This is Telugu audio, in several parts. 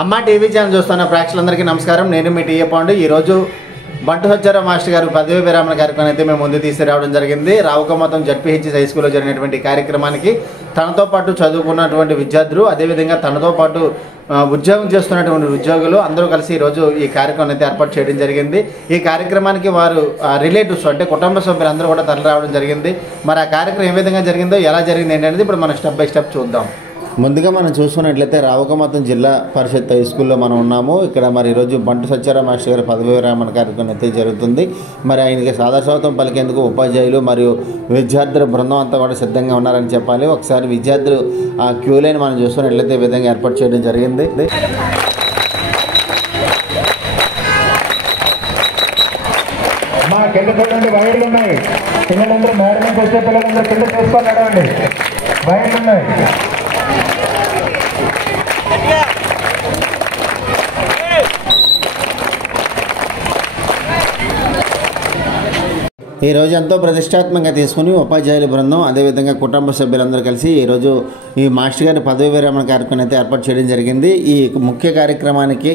అమ్మ టీవీ ఛానల్ చూస్తున్న ప్రేక్షకులందరికీ నమస్కారం. నేను మీ టీఏ పాండు. ఈరోజు బంటు సత్యారావు మాస్టర్ గారు పదవి విరామణ కార్యక్రమం అయితే మేము ముందు తీసుకురావడం జరిగింది. రావుకమతం జడ్పీహెచ్ఎస్ హై స్కూల్లో జరిగినటువంటి కార్యక్రమానికి తనతో పాటు చదువుకున్నటువంటి విద్యార్థులు, అదేవిధంగా తనతో పాటు ఉద్యోగం చేస్తున్నటువంటి ఉద్యోగులు అందరూ కలిసి ఈరోజు ఈ కార్యక్రమం అయితే ఏర్పాటు చేయడం జరిగింది. ఈ కార్యక్రమానికి వారు రిలేటివ్స్ అంటే కుటుంబ సభ్యులు అందరూ కూడా తరలి రావడం జరిగింది. మరి ఆ కార్యక్రమం ఏ విధంగా జరిగిందో, ఎలా జరిగింది ఏంటనేది ఇప్పుడు మనం స్టెప్ బై స్టెప్ చూద్దాం. ముందుగా మనం చూసుకున్నట్లయితే రావుకమతం జిల్లా పరిషత్ హై స్కూల్లో మనం ఉన్నాము. ఇక్కడ మరి ఈరోజు బంటు సత్యారావు మాస్టర్ గారి పదవి విరామణ కార్యక్రమం అయితే జరుగుతుంది. మరి ఆయనకి సాదరస్వాగతం పలికేందుకు ఉపాధ్యాయులు మరియు విద్యార్థుల బృందం అంతా కూడా సిద్ధంగా ఉన్నారని చెప్పాలి. ఒకసారి విద్యార్థులు ఆ క్యూ లైన్ మనం చూసుకున్నట్లయితే ఈ విధంగా ఏర్పాటు చేయడం జరిగింది. కింద చూడండి, వైర్లు ఉన్నాయి. పిల్లలందరూ మేడ నుంచి వచ్చే పిల్లలందరూ కింద చూసుకొని నడవండి. వైర్లు ఉన్నాయి. ఈరోజు ఎంతో ప్రతిష్టాత్మకంగా తీసుకుని ఉపాధ్యాయుల బృందం, అదేవిధంగా కుటుంబ సభ్యులందరూ కలిసి ఈరోజు ఈ మాస్టర్ గారి పదవి విరమణ కార్యక్రమం అయితే ఏర్పాటు చేయడం జరిగింది. ఈ ముఖ్య కార్యక్రమానికి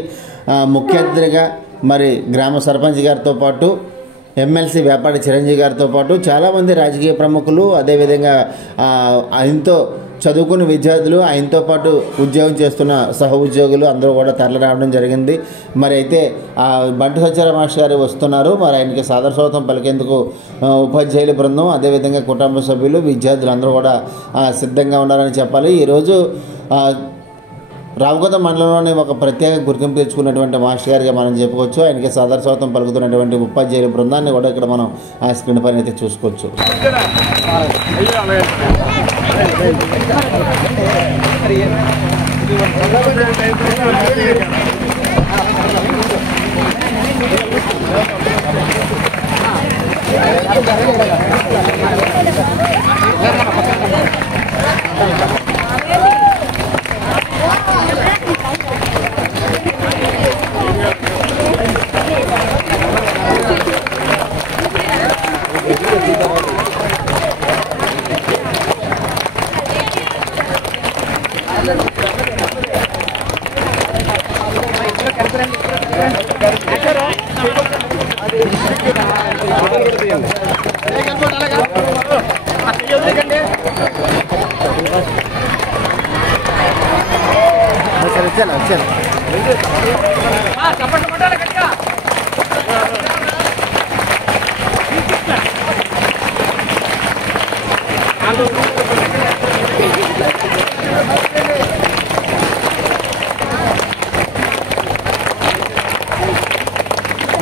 ముఖ్య అతిథిగా మరి గ్రామ సర్పంచ్ గారితో పాటు ఎమ్మెల్సీ వ్యాపారి చిరంజీవి గారితో పాటు చాలామంది రాజకీయ ప్రముఖులు, అదేవిధంగా ఆయనతో చదువుకున్న విద్యార్థులు, ఆయనతో పాటు ఉద్యోగం చేస్తున్న సహ ఉద్యోగులు అందరూ కూడా తరలి రావడం జరిగింది. మరి అయితే బంటు సత్యారావు మాస్టర్ గారు వస్తున్నారు. మరి ఆయనకి సాదర స్వాగతం పలికేందుకు ఉపాధ్యాయుల బృందం, అదేవిధంగా కుటుంబ సభ్యులు, విద్యార్థులు అందరూ కూడా సిద్ధంగా ఉన్నారని చెప్పాలి. ఈరోజు రావుకమతం మండలంలోని ఒక ప్రత్యేక గుర్తింపు తెచ్చుకున్నటువంటి మాస్టర్ గారిగా మనం చెప్పుకోవచ్చు. ఆయనకి సాదర స్వాగతం పలుకుతున్నటువంటి ఉపాధ్యాయుల బృందాన్ని కూడా ఇక్కడ మనం ఆ స్క్రీన్ పైన అయితే చూసుకోవచ్చు.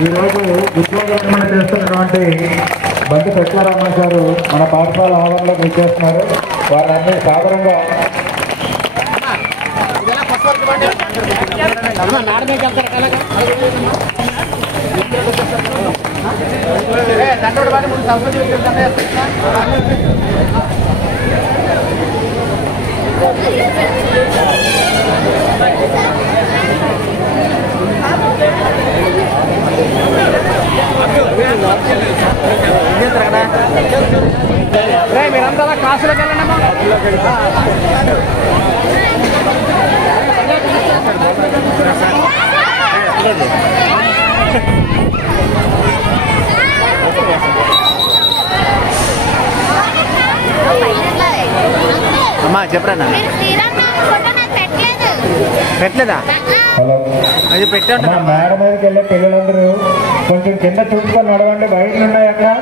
ఈరోజు ఉద్యోగ విరమణ చేస్తున్నటువంటి బంటు సత్యారావు గారు మన పాఠశాల ఆవరణలోకి వచ్చేస్తున్నారు. వారిని సాధారణంగా మీరంతా కాసులోకి వెళ్ళండి. అమ్మా చెప్పరా, పెట్టలేదా? అది పెట్టా. మేడ మీదకి వెళ్ళే పిల్లలందరూ కొంచెం కింద చూసుకొని నడవండి. బయటలు ఉన్నాయి అక్కడ.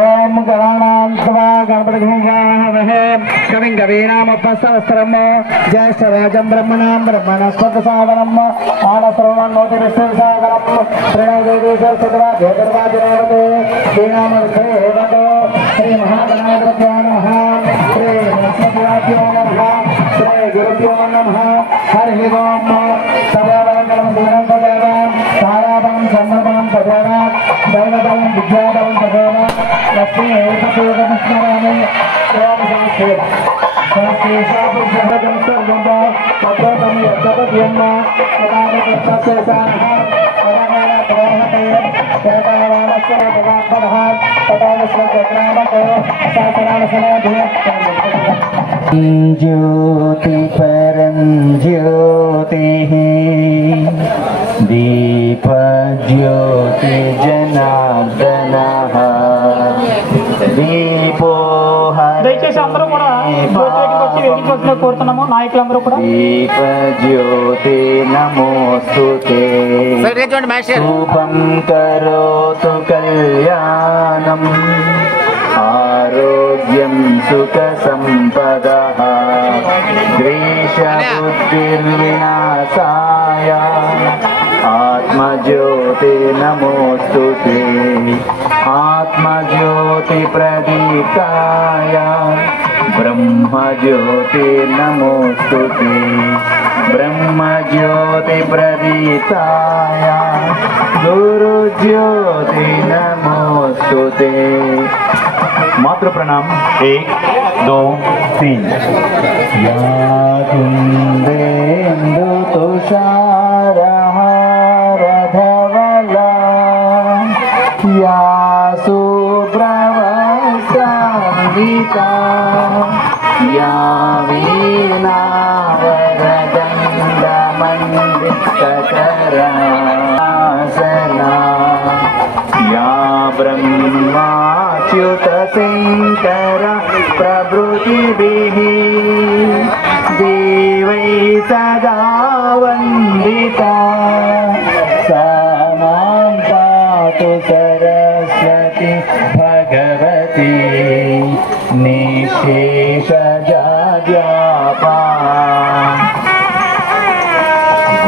ఓం గణానాంతవా గణపతిమహే కవిం కవీనాముపస్తవస్త్రం జ్యేష్ఠరాజం బ్రహ్మణాం బ్రహ్మణస్పతసాదనం ఆనశ్రవణోతి విశ్వసాగరం ప్రణోదేవి సరస్వతవా జ్యోతిర్వాజనేవతే శ్రీనామవిశ్రేవతో శ్రీ మహాగణాధిపత్యో నమః శ్రీ బృహస్పతివాభ్యో నమః శ్రీ గురుభ్యో నమః హరి ఓం సదావరంగం దూరం తదేవ తారాబలం సందర్భం తదేవ దైవబలం విద్యాబలం తదేవ లక్ష్మీ ఏకదేవస్మరామి ఓం శాంతి శాంతి శాంతి సర్వం తత్వం యత్తపద్యమ్మ తదానతస్సేసానః తదాన ప్రవహతే తదావానస్య భగవద్భదః తదానస్య చక్రామతో శాసనానసనాధి ज्योति परं ज्योतिः दीप ज्योति जनार्दनः दीपो దయచేసి అందరూ కూడా జ్యోతి దగ్గరికి వచ్చి వెలిగించవలసిందిగా కోరుతున్నాము. నాయకులందరూ కూడా दीप ज्योति नमोस्तुते रूपं करोतु कल्याणम् आरोग्यं सुखसम्पदः द्वेषबुद्धिर्विनाशाय आत्मज्योति नमोस्तुते आत्मज्योति प्रदीप्ताय ब्रह्मज्योति नमोस्तुते ब्रह्मज्योति प्रदीप्ताय गुरुज्योति नमोस्तुते। मातृ प्रणाम 1 2 3 या कुन्देन्दु तुषारहारधवला या सुप्रवस्त्रान्विता या वीणावरदण्डमण्डितकरासना या ब्रह्माच्युतशङ्कर प्रभृतिभिः देवै सदा वन्दिता सा मां पातु सरस्वती भगवती निःशेषजाड्यापा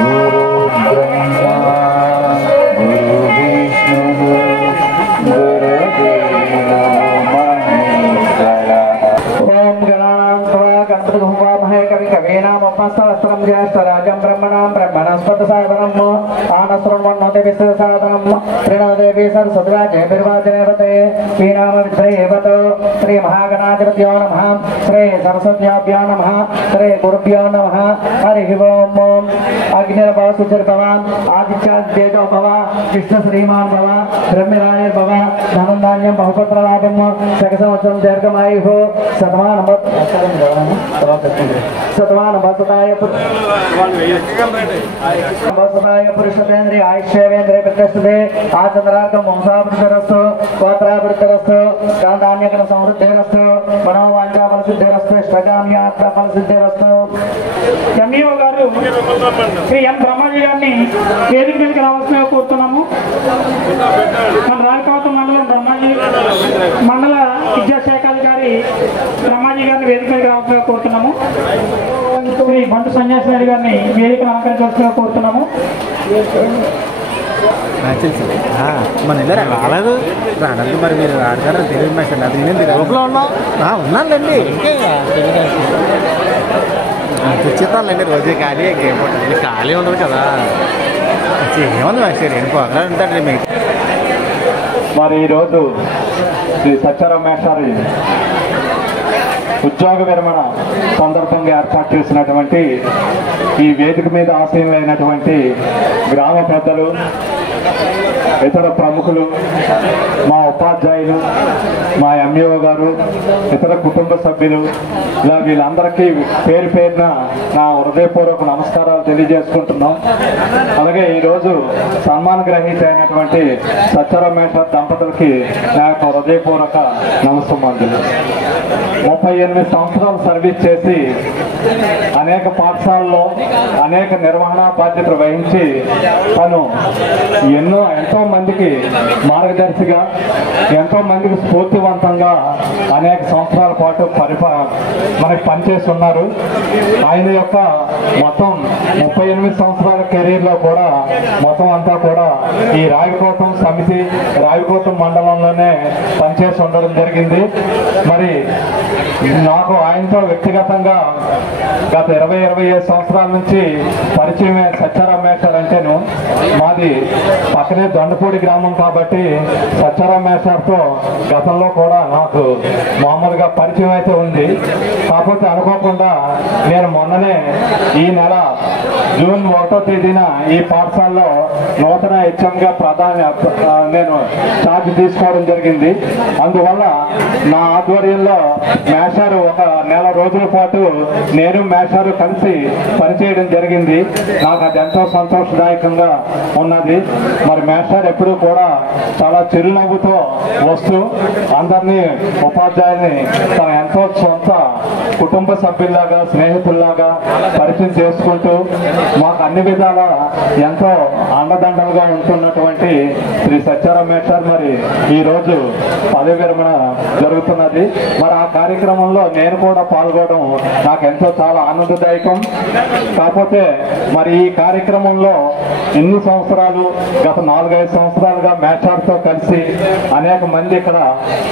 गुरु ब्रह्मा गुरु विष्णु ఓం గణానాంతవా గణపతిమహే కవి కవీనాముపస్తవస్త్రం జ్యేష్ఠరాజం బ్రహ్మణాం బ్రహ్మణస్పతసాదనం ఆనశ్రవణోతి విశ్వసాదనం ప్రణోదేవి సరస్వతవా జయభిర్వాజనేవతే శ్రీనామవిశ్రేవతో శ్రీ మహాగణాధిపత్యో నమః శ్రీ సరస్వత్యాభ్యో నమః శ్రీ గురుభ్యో నమః హరి ఓం ఓం అగ్నిర్భవ సుచరిభవ ఆదిత్యాదేజో భవ విష్ణు శ్రీమాన్ భవ బ్రహ్మరాయర్భవ ధనం ధాన్యం బహుపత్రలాభం శక సంవత్సరం దీర్ఘమాయు శతమానభసతాయ పురుషతేంద్రియ ఆయుష్యేంద్రియ ప్రతిష్టతే ఆచంద్రార్గం వంశాభివృద్ధిరస్తు గోత్రాభివృద్ధిరస్తు ధాన్యకర సమృద్ధిరస్తు మనోవాంఛా ఫలసిద్ధిరస్తు ఇష్టకామ్యాత్మ ఫలసిద్ధిరస్తు. ఎంఈఓ గారు శ్రీ ఎన్ బ్రహ్మాజీ గారిని వేదిక మీదకి రావాల్సిందిగా కోరుతున్నాము. మన రాయకవతం మండలం బ్రహ్మాజీ మండల విద్యాశాఖాధికారి బ్రహ్మాజీ గారిని వేదిక మీదకి రావాల్సిందిగా కోరుతున్నాము. శ్రీ బంటు సన్యాసి నాయుడు గారిని వేదికను అలంకరించవలసిందిగా కోరుతున్నాము. మన ఇద్దరు రాలేదు రానండి. మరి మీరు ఆడతారా తెలియదు మేస్టర్. అది నేను లోపల ఉన్నానులేండి. తెచ్చిస్తానులేండి. రోజే ఖాళీ ఖాళీ ఉండదు కదా. ఏముంది మేస్టర్ నేను పోగలా ఉంటాడు మీకు. మరి ఈరోజు శ్రీ సత్యారాం మేస్టారి ఉద్యోగ విరమణ సందర్భంగా ఏర్పాటు చేసినటువంటి ఈ వేదిక మీద ఆసీనులైనటువంటి గ్రామ పెద్దలు, ఇతర ప్రముఖులు, మా ఉపాధ్యాయులు, మా ఎంఈఓ గారు, ఇతర కుటుంబ సభ్యులు, ఇలా వీళ్ళందరికీ పేరు పేరున నా హృదయపూర్వక నమస్కారాలు తెలియజేసుకుంటున్నాం. అలాగే ఈరోజు సన్మాన గ్రహీత అయినటువంటి సత్యారాం మేస్టర్ దంపతులకి నా యొక్క హృదయపూర్వక నమస్కారాలు. 38 సంవత్సరాలు సర్వీస్ చేసి అనేక పాఠశాలలో అనేక నిర్వహణ బాధ్యతలు వహించి తను ఎంతో మందికి మార్గదర్శిగా, ఎంతో మందికి స్ఫూర్తివంతంగా అనేక సంవత్సరాల పాటు మనకి పనిచేస్తున్నారు. ఆయన యొక్క మొత్తం 38 సంవత్సరాల కెరీర్లో కూడా మొత్తం అంతా కూడా ఈ రావికోటం సమితి, రావికోటం మండలంలోనే పనిచేసి ఉండడం జరిగింది. మరి నాకు ఆయనతో వ్యక్తిగతంగా గత 25 సంవత్సరాల నుంచి పరిచయమే. సత్యారాం మేస్టర్ అంటేను మాది పక్కనే దొండపూడి గ్రామం కాబట్టి సత్యారాం మేస్టర్తో గతంలో కూడా నాకు మామూలుగా పరిచయం అయితే ఉంది. కాకపోతే అనుకోకుండా నేను మొన్ననే ఈ నెల జూన్ 1వ తేదీన ఈ పాఠశాలలో నూతన హెచ్ఎంగా నేను ఛార్జ్ తీసుకోవడం జరిగింది. అందువల్ల నా ఆధ్వర్యంలో మేస్టర్ ఒక నెల రోజుల పాటు నేను మేస్టర్ కలిసి పనిచేయడం జరిగింది. నాకు అది ఎంతో సంతోషదాయకంగా ఉన్నది. మరి మేస్టర్ ఎప్పుడూ కూడా చాలా చిరునవ్వుతో వస్తూ అందరినీ ఉపాధ్యాయుల్ని తన ఎంతో సొంత కుటుంబ సభ్యుల్లాగా, స్నేహితుల్లాగా పరిచయం చేసుకుంటూ మాకు అన్ని విధాల ఎంతో అండదండలుగా ఉంటున్నటువంటి శ్రీ సత్యారాం మేస్టర్ మరి ఈరోజు పదవి విరమణ జరుగుతున్నది. మరి ఆ కార్యక్రమంలో నేను కూడా పాల్గొనడం నాకు ఎంతో చాలా ఆనందదాయకం. కాకపోతే మరి ఈ కార్యక్రమంలో ఎన్ని సంవత్సరాలు, గత 4-5 సంవత్సరాలుగా మేస్టర్తో కలిసి అనేక మంది ఇక్కడ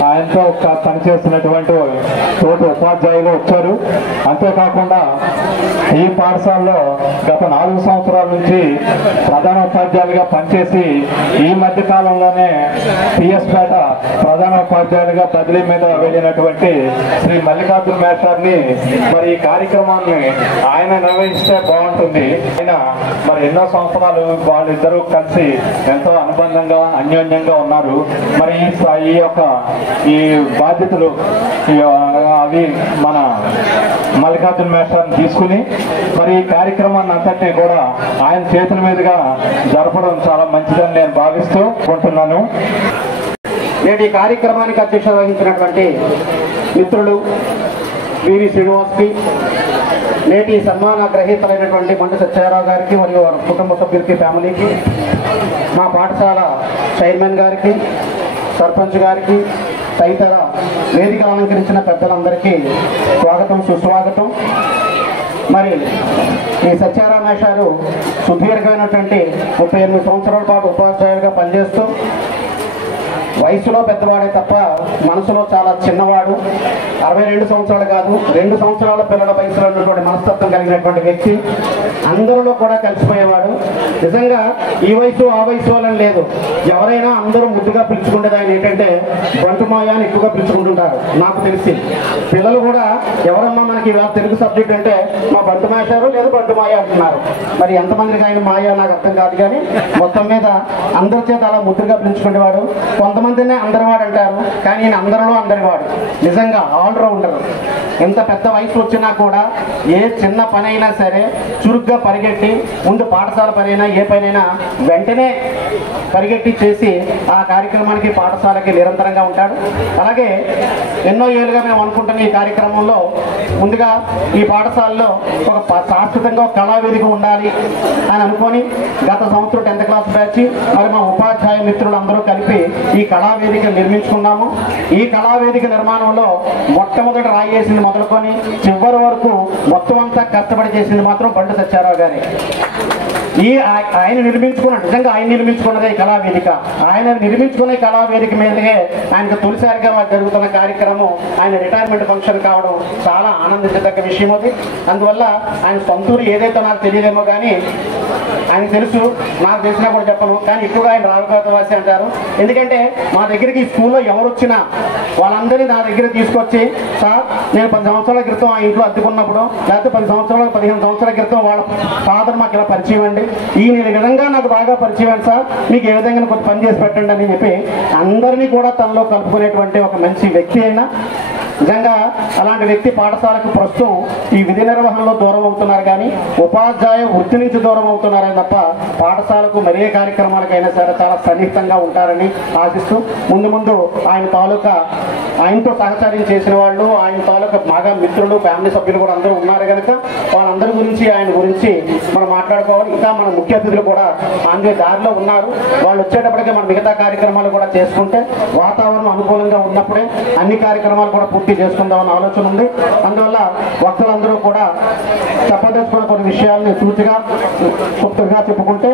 ఆయనతో పనిచేస్తున్నటువంటి తోటి ఉపాధ్యాయులు వచ్చారు. అంతేకాకుండా ఈ పాఠశాలలో గత 4 సంవత్సరాల నుంచి ప్రధాన ఉపాధ్యాయులుగా పనిచేసి ఈ మధ్య కాలంలోనే పిఎస్పేట ప్రధాన ఉపాధ్యాయులుగా బదిలీ మీద వెళ్ళినటువంటి శ్రీ మల్లికార్జున మేస్టర్ని మరి ఈ కార్యక్రమాన్ని ఆయన నిర్వహిస్తే బాగుంటుంది. ఆయన మరి ఎన్నో సంవత్సరాలు వాళ్ళిద్దరూ కలిసి ఎంతో అనుబంధంగా, అన్యోన్యంగా ఉన్నారు. మరి ఈ బాధ్యతలు అవి మన మల్లికార్జున మేస్టర్ని తీసుకుని మరి ఈ కార్యక్రమాన్ని అంతటినీ కూడా ఆయన చేతుల మీదుగా జరపడం చాలా మంచిదని నేను భావిస్తూ ఉంటున్నాను. నేటి ఈ కార్యక్రమానికి అధ్యక్షత వహించినటువంటి మిత్రులు వివి శ్రీనివాస్కి, నేటి సన్మాన గ్రహీతలైనటువంటి మండు సత్యారావు గారికి మరియు వారి కుటుంబ సభ్యులకి, ఫ్యామిలీకి, మా పాఠశాల చైర్మన్ గారికి, సర్పంచ్ గారికి, తదితర వేదికలు అలంకరించిన పెద్దలందరికీ స్వాగతం, సుస్వాగతం. మరి ఈ సత్యారాం మేస్టారు సుదీర్ఘమైనటువంటి 38 సంవత్సరాల పాటు ఉపాధ్యాయులుగా పనిచేస్తూ వయసులో పెద్దవాడే తప్ప మనసులో చాలా చిన్నవాడు. 62 సంవత్సరాలు కాదు, 2 సంవత్సరాల పిల్లల వయసులో ఉన్నటువంటి మనస్తత్వం కలిగినటువంటి వ్యక్తి. అందరిలో కూడా కలిసిపోయేవాడు. నిజంగా ఈ వయసు ఆ వయసు వాళ్ళని లేదు, ఎవరైనా అందరూ ముద్దుగా పిలుచుకుంటేది ఆయన ఏంటంటే బంటుమాయ అని ఎక్కువగా పిలుచుకుంటుంటారు. నాకు తెలిసి పిల్లలు కూడా ఎవరమ్మా మనకి తెలుగు సబ్జెక్ట్ అంటే మా బంటు మాస్టారు లేదు బంటుమాయ అంటున్నారు. మరి ఎంతమందికి ఆయన మాయ నాకు అర్థం కాదు, కానీ మొత్తం మీద అందరి చేత అలా ముద్దుగా పిలుచుకునేవాడు. కొంతమందినే అందరివాడు అంటారు, కానీ ఈయన అందరిలో అందరివాడు. నిజంగా ఆల్రౌండర్. ఎంత పెద్ద వయసు వచ్చినా కూడా ఏ చిన్న పని అయినా సరే చురుగ్గా పరిగెట్టి, ముందు పాఠశాల పని అయినా ఏ పనైనా వెంటనే పరిగెట్టి చేసి ఆ కార్యక్రమానికి, పాఠశాలకి నిరంతరంగా ఉంటాడు. అలాగే ఎన్నో ఏళ్ళుగా మేము అనుకుంటున్న ఈ కార్యక్రమంలో ముందుగా ఈ పాఠశాలలో ఒక శాశ్వతంగా ఒక కళావేదిక ఉండాలి అని అనుకొని గత సంవత్సరం 10th క్లాస్ బ్యాచ్ మరి మా ఉపాధ్యాయ మిత్రులు అందరూ కలిపి ఈ కళావేదిక నిర్మించుకున్నాము. ఈ కళావేదిక నిర్మాణంలో మొట్టమొదటి రాయి వేసింది మొదలుకొని చివరి వరకు మొత్తం అంతా కష్టపడి చేసింది మాత్రం బంటు సత్యారావు గారి. ఆయన నిర్మించుకున్నదే ఈ కళావేదిక. ఆయన నిర్మించుకునే కళావేదిక మీదనే ఆయనకు తొలిసారిగా జరుగుతున్న కార్యక్రమం ఆయన రిటైర్మెంట్ ఫంక్షన్ కావడం చాలా ఆనందించదగ్గ విషయం అది. అందువల్ల ఆయన సొంతూరు ఏదైతే నాకు తెలియదేమో కానీ ఆయన తెలుసు, నాకు తెలిసినా కూడా చెప్పను, కానీ ఎక్కువగా ఆయన రావికోటవాసి అంటారు. ఎందుకంటే మా దగ్గరికి స్కూల్లో ఎవరు వచ్చినా వాళ్ళందరినీ నా దగ్గర తీసుకొచ్చి, సార్ నేను 10 సంవత్సరాల క్రితం ఆ ఇంట్లో అద్దెకున్నప్పుడు, లేకపోతే 10 సంవత్సరాలు 15 సంవత్సరాల క్రితం వాళ్ళ ఫాదర్ మాకు ఇలా పరిచయం అండి, ఈ విధంగా నాకు బాగా పరిచయం సార్, మీకు ఏ విధంగా కొంచెం పని చేసి పెట్టండి అని చెప్పి అందరినీ కూడా తనలో కలుపుకునేటువంటి ఒక మంచి వ్యక్తి అయినా. నిజంగా అలాంటి వ్యక్తి పాఠశాలకు ప్రస్తుతం ఈ విధి నిర్వహణలో దూరం అవుతున్నారు, కానీ ఉపాధ్యాయ వృత్తి నుంచి దూరం అవుతున్నారని తప్ప పాఠశాలకు మరే కార్యక్రమాలకైనా సరే చాలా సన్నిహితంగా ఉంటారని ఆశిస్తూ ముందు ఆయన తాలూకా ఆయనతో సహచర్యం చేసిన వాళ్ళు, ఆయన తాలూకా బాగా మిత్రులు, ఫ్యామిలీ సభ్యులు కూడా అందరూ ఉన్నారు కనుక వాళ్ళందరి గురించి ఆయన గురించి మనం మాట్లాడుకోవాలి. ఇంకా మన ముఖ్య అతిథులు కూడా ఆంధ్ర దారిలో ఉన్నారు. వాళ్ళు వచ్చేటప్పటికే మన మిగతా కార్యక్రమాలు కూడా చేసుకుంటే వాతావరణం అనుకూలంగా ఉన్నప్పుడే అన్ని కార్యక్రమాలు కూడా పూర్తి చేసుకుందామన్న ఆలోచన ఉంది. అందువల్ల వక్తలందరూ కూడా చెప్పదలుచుకున్న కొన్ని విషయాలని సూచిగా చెప్పుకుంటే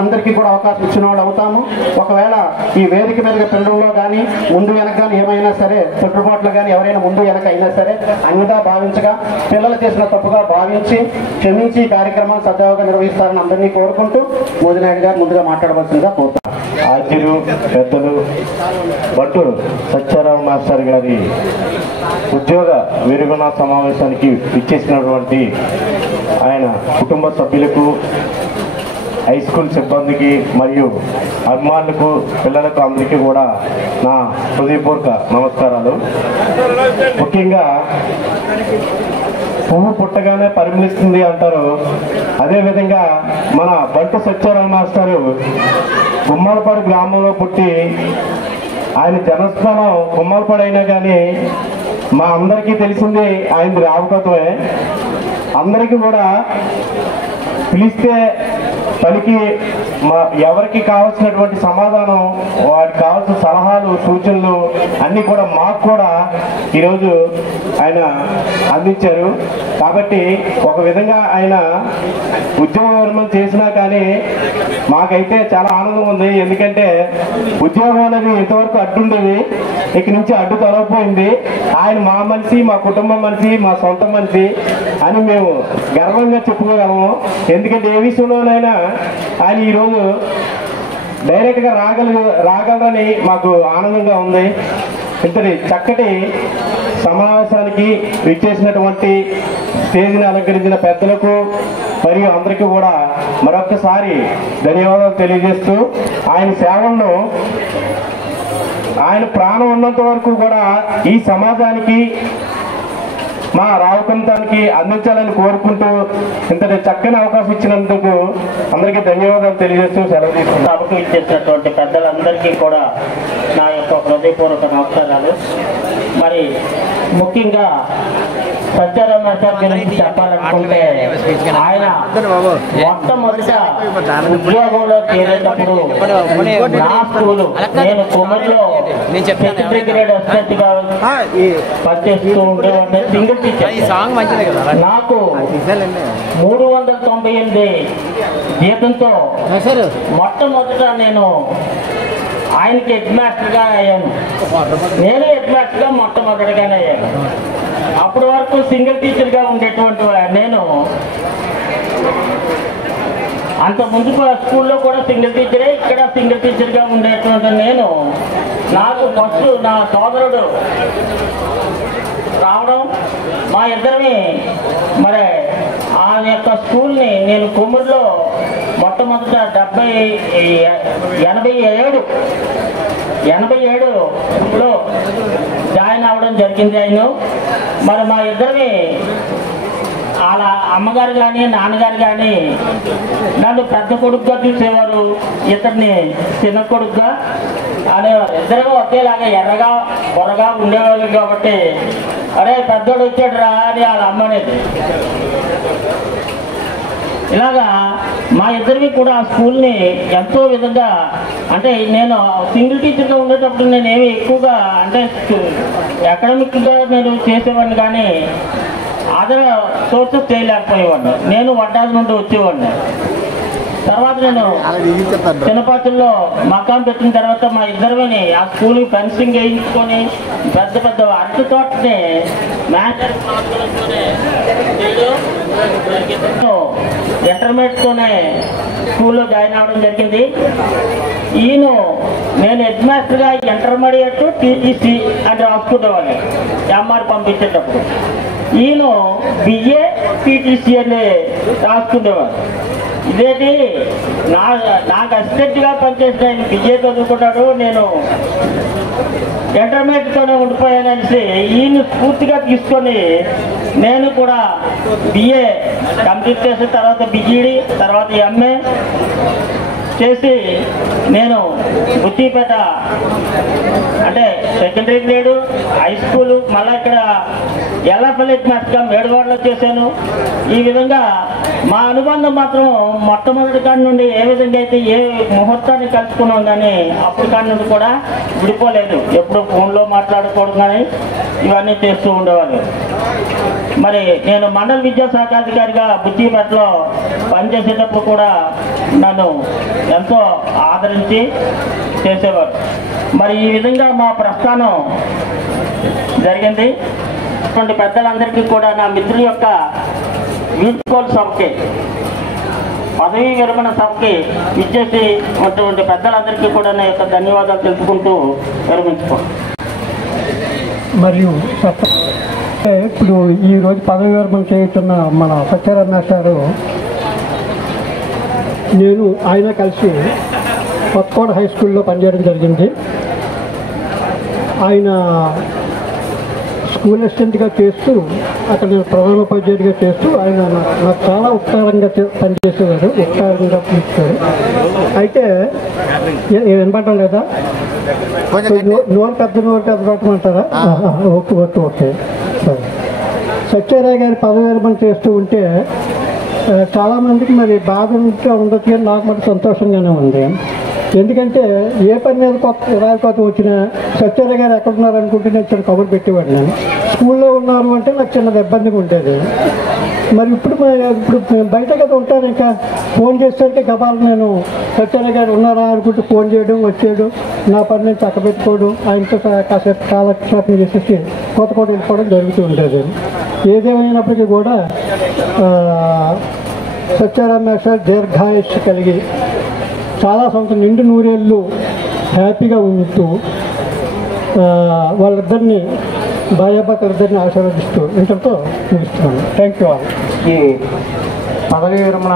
అందరికీ కూడా అవకాశం ఇచ్చిన వాళ్ళు అవుతాము. ఒకవేళ ఈ వేదిక మీద పిల్లల్లో కానీ ముందు వెనక కానీ ఏమైనా సరే చుట్టుపాట్లు కానీ ఎవరైనా ముందు వెనక అయినా సరే అన్నిగా భావించగా పిల్లలు చేసిన తప్పుగా భావించి క్షమించి ఈ కార్యక్రమాన్ని సజావుగా నిర్వహిస్తారని అందరినీ కోరుకుంటూ మోదినాయుడు గారు ముందుగా మాట్లాడవలసిందిగా కోరుతారు. ఆచార్యులు పెద్దలు భట్టు సత్యారావు మాస్టర్ గారి ఉద్యోగ విరమణ సమావేశానికి ఇచ్చేసినటువంటి ఆయన కుటుంబ సభ్యులకు, హై స్కూల్ సిబ్బందికి మరియు అభిమానులకు, పిల్లలకు అందరికీ కూడా నా హృదయపూర్వక నమస్కారాలు. ముఖ్యంగా పువ్వు పుట్టగానే పరిమళిస్తుంది అంటారు. అదేవిధంగా మన భట్టు సత్యారావు మాస్టారు గుమ్మలపాడు గ్రామంలో పుట్టి ఆయన జన్మస్థానం గుమ్మలపాడు అయినా కానీ మా అందరికీ తెలిసింది ఆయనది రావుకత్వమే. అందరికీ కూడా పిలిస్తే పలికి ఎవరికి కావాల్సినటువంటి సమాధానం, వారికి కావాల్సిన సలహాలు, సూచనలు అన్నీ కూడా మాకు కూడా ఈరోజు ఆయన అందించారు. కాబట్టి ఒక విధంగా ఆయన ఉద్యోగ విరమణ చేసినా కానీ మాకైతే చాలా ఆనందం ఉంది. ఎందుకంటే ఉద్యోగం అనేది ఇంతవరకు అడ్డుండేది, ఇక నుంచి అడ్డు తొలగిపోయింది. ఆయన మా మనిషి, మా కుటుంబం మనిషి, మా సొంత మనిషి అని మేము గర్వంగా చెప్పుకోగలము. ఎందుకంటే ఏ విషయంలోనైనా ఆయన ఈరోజు డైరెక్ట్గా రాగలరని మాకు ఆనందంగా ఉంది. ఇంతటి చక్కటి సమావేశానికి విచ్చేసినటువంటి స్టేజ్ని అలంకరించిన పెద్దలకు మరియు అందరికీ కూడా మరొక్కసారి ధన్యవాదాలు తెలియజేస్తూ ఆయన సేవలను ఆయన ప్రాణం ఉన్నంత వరకు కూడా ఈ సమాజానికి, మా రావుకంతానికి అందించాలని కోరుకుంటూ ఇంతటి చక్కని అవకాశం ఇచ్చినందుకు అందరికీ ధన్యవాదాలు తెలియజేస్తూ సెలవు తీసుకుంటాం. సభకు ఇచ్చేసినటువంటి పెద్దలందరికీ కూడా నా యొక్క హృదయపూర్వక నమస్కారాలు. మరి ముఖ్యంగా సత్యారావు మాస్టర్ గురించి చెప్పాలనుకుంటే ఆయన మొట్టమొదట ఉద్యోగంలో చేరేటప్పుడు నా స్కూలు, నేను కుమరిలో సెకండరీ గ్రేడ్ అసిస్టెంట్ గా పనిచేస్తూ ఉండేవాడిని. Single teacher. నాకు 398 జీతంతో మొట్టమొదట నేను ఆయనకి హెడ్ మాస్టర్గా అయ్యాను. నేను హెడ్ మాస్టర్గా మొట్టమొదటిగానే అయ్యాను. అప్పటి వరకు సింగిల్ టీచర్గా ఉండేటువంటి నేను అంత ముందు స్కూల్లో కూడా సింగిల్ టీచరే, ఇక్కడ సింగిల్ టీచర్గా ఉండేటువంటి నేను, నాకు ఫస్ట్ నా సోదరుడు రావడం, మా ఇద్దరిని మరి ఆ యొక్క స్కూల్ని నేను కుమ్మరిలో మొట్టమొదట 87లో జాయిన్ అవ్వడం జరిగింది. ఆయన మరి మా ఇద్దరిని వాళ్ళ అమ్మగారు కానీ నాన్నగారు కానీ నన్ను పెద్ద కొడుకుగా చూసేవారు, ఇతన్ని చిన్న కొడుకుగా అనేవారు. ఇద్దరు ఒకేలాగా ఎర్రగా పొరగా ఉండేవాళ్ళు కాబట్టి అరే పెద్దోడు వచ్చాడు రా అని వాళ్ళ అమ్మ అనేది. ఇలాగా మా ఇద్దరికి కూడా ఆ స్కూల్ని ఎంతో విధంగా, అంటే నేను సింగిల్ టీచర్గా ఉండేటప్పుడు నేనేమి ఎక్కువగా అంటే అకాడమిక్గా నేను చేసేవాడిని కానీ అదర్ సోర్సెస్ చేయలేకపోయేవాడిని. నేను వడ్డాది నుండి వచ్చేవాడిని. తర్వాత నేను చిన్నపాత్రలో మకాం పెట్టిన తర్వాత మా ఇద్దరిని ఆ స్కూల్ ఫెన్సింగ్ వేయించుకొని పెద్ద పెద్ద అరటి తోటని ఇంటర్మీడియట్తోనే స్కూల్లో జాయిన్ అవ్వడం జరిగింది. ఈయన నేను హెడ్ మాస్టర్గా ఇంటర్మీడియట్ టీటీసీ అని రాసుకునేవాడిని ఎంఆర్ పంపించేటప్పుడు. ఈయన బిఏ టీటీసీ అని రాసుకునేవాడు. ఇదేంటి నాకు అసిస్టెంట్గా పనిచేసిన ఆయన బిఏ చదువుకున్నాడు, నేను ఇంటర్మీడియట్తోనే ఉండిపోయాననేసి ఈయన స్ఫూర్తిగా తీసుకొని నేను కూడా బిఏ కంప్లీట్ చేసిన తర్వాత బిఈడి, తర్వాత ఎంఏ చేసి నేను బుచ్చిపేట అంటే సెకండరీ గ్రేడు, హై స్కూలు, మళ్ళీ ఇక్కడ ఎల్లపల్లి మాస్టర్గా మేడవాడలో చేశాను. ఈ విధంగా మా అనుబంధం మాత్రం మొట్టమొదటి కాడి నుండి ఏ విధంగా అయితే ఏ ముహూర్తాన్ని కలుసుకున్నాం కానీ అప్పుడు కాడి నుండి కూడా విడిపోలేదు. ఎప్పుడు ఫోన్లో మాట్లాడుకోవడం కానీ ఇవన్నీ చేస్తూ ఉండేవాళ్ళు. మరి నేను మండల విద్యాశాఖ అధికారిగా బుచ్చిపేటలో పనిచేసేటప్పుడు కూడా నన్ను ఎంతో ఆదరించి చేసేవారు. మరి ఈ విధంగా మా ప్రస్థానం జరిగింది. అటువంటి పెద్దలందరికీ కూడా నా మిత్రుల యొక్క వీడ్కోలు సభకి, పదవీ విరమణ సభకి ఇచ్చేసి అటువంటి పెద్దలందరికీ కూడా నా యొక్క ధన్యవాదాలు తెలుపుకుంటూ విరమించుకోండి. మరియు ఇప్పుడు ఈరోజు పదవి విరమణ చేస్తున్న మన సత్యనారాయణ గారు, నేను ఆయన కలిసి కొత్తకోట హై స్కూల్లో పనిచేయడం జరిగింది. ఆయన స్కూల్ అసిస్టెంట్గా చేస్తూ అక్కడ నేను ప్రధానోపాధ్యాయుడిగా చేస్తూ ఆయన నాకు చాలా ఉపకారంగా పనిచేసేవారు, ఉపకారంగా పిలుస్తారు. అయితే వినపడటం లేదా? నోరు పెద్ద పట్టమంటారా? ఓకే ఓకే ఓకే సరే. సత్యారాయ్ గారి పదవి విరమణ చేస్తూ ఉంటే చాలామందికి మరి బాధ ఉండదు, కానీ నాకు మరి సంతోషంగానే ఉంది. ఎందుకంటే ఏ పని మీద రాకపోతే వచ్చినా సత్యారాయ్ గారు ఎక్కడున్నారు అనుకుంటే నేను చిన్న కబురు పెట్టేవాడు. నేను స్కూల్లో ఉన్నారు అంటే నాకు చిన్నది ఇబ్బందిగా ఉండేది. మరి ఇప్పుడు బయట కదా ఉంటాను, ఇంకా ఫోన్ చేసేసరికి గబాలు నేను సత్యారాయ్ గారు ఉన్నారా అనుకుంటూ ఫోన్ చేయడం, వచ్చేయడం, నా పని నేను చక్కబెట్టుకోవడం, ఆయనతో కాసేపు కాలక్షేపం చేసేసి కొత్తకోట వెళ్ళిపోవడం జరుగుతూ ఉండేది. ఏదేమైనప్పటికీ కూడా సత్యారాయణ సార్ దీర్ఘాయుష్య కలిగి చాలా సంవత్సరం నిండు నూరేళ్ళు హ్యాపీగా ఉంటూ వాళ్ళిద్దరిని భార్యాభర్తలిద్దరిని ఆశీర్వదిస్తూ ఇంతటితో ముగిస్తున్నాను. Thank you all. ఈ పదవీ విరమణ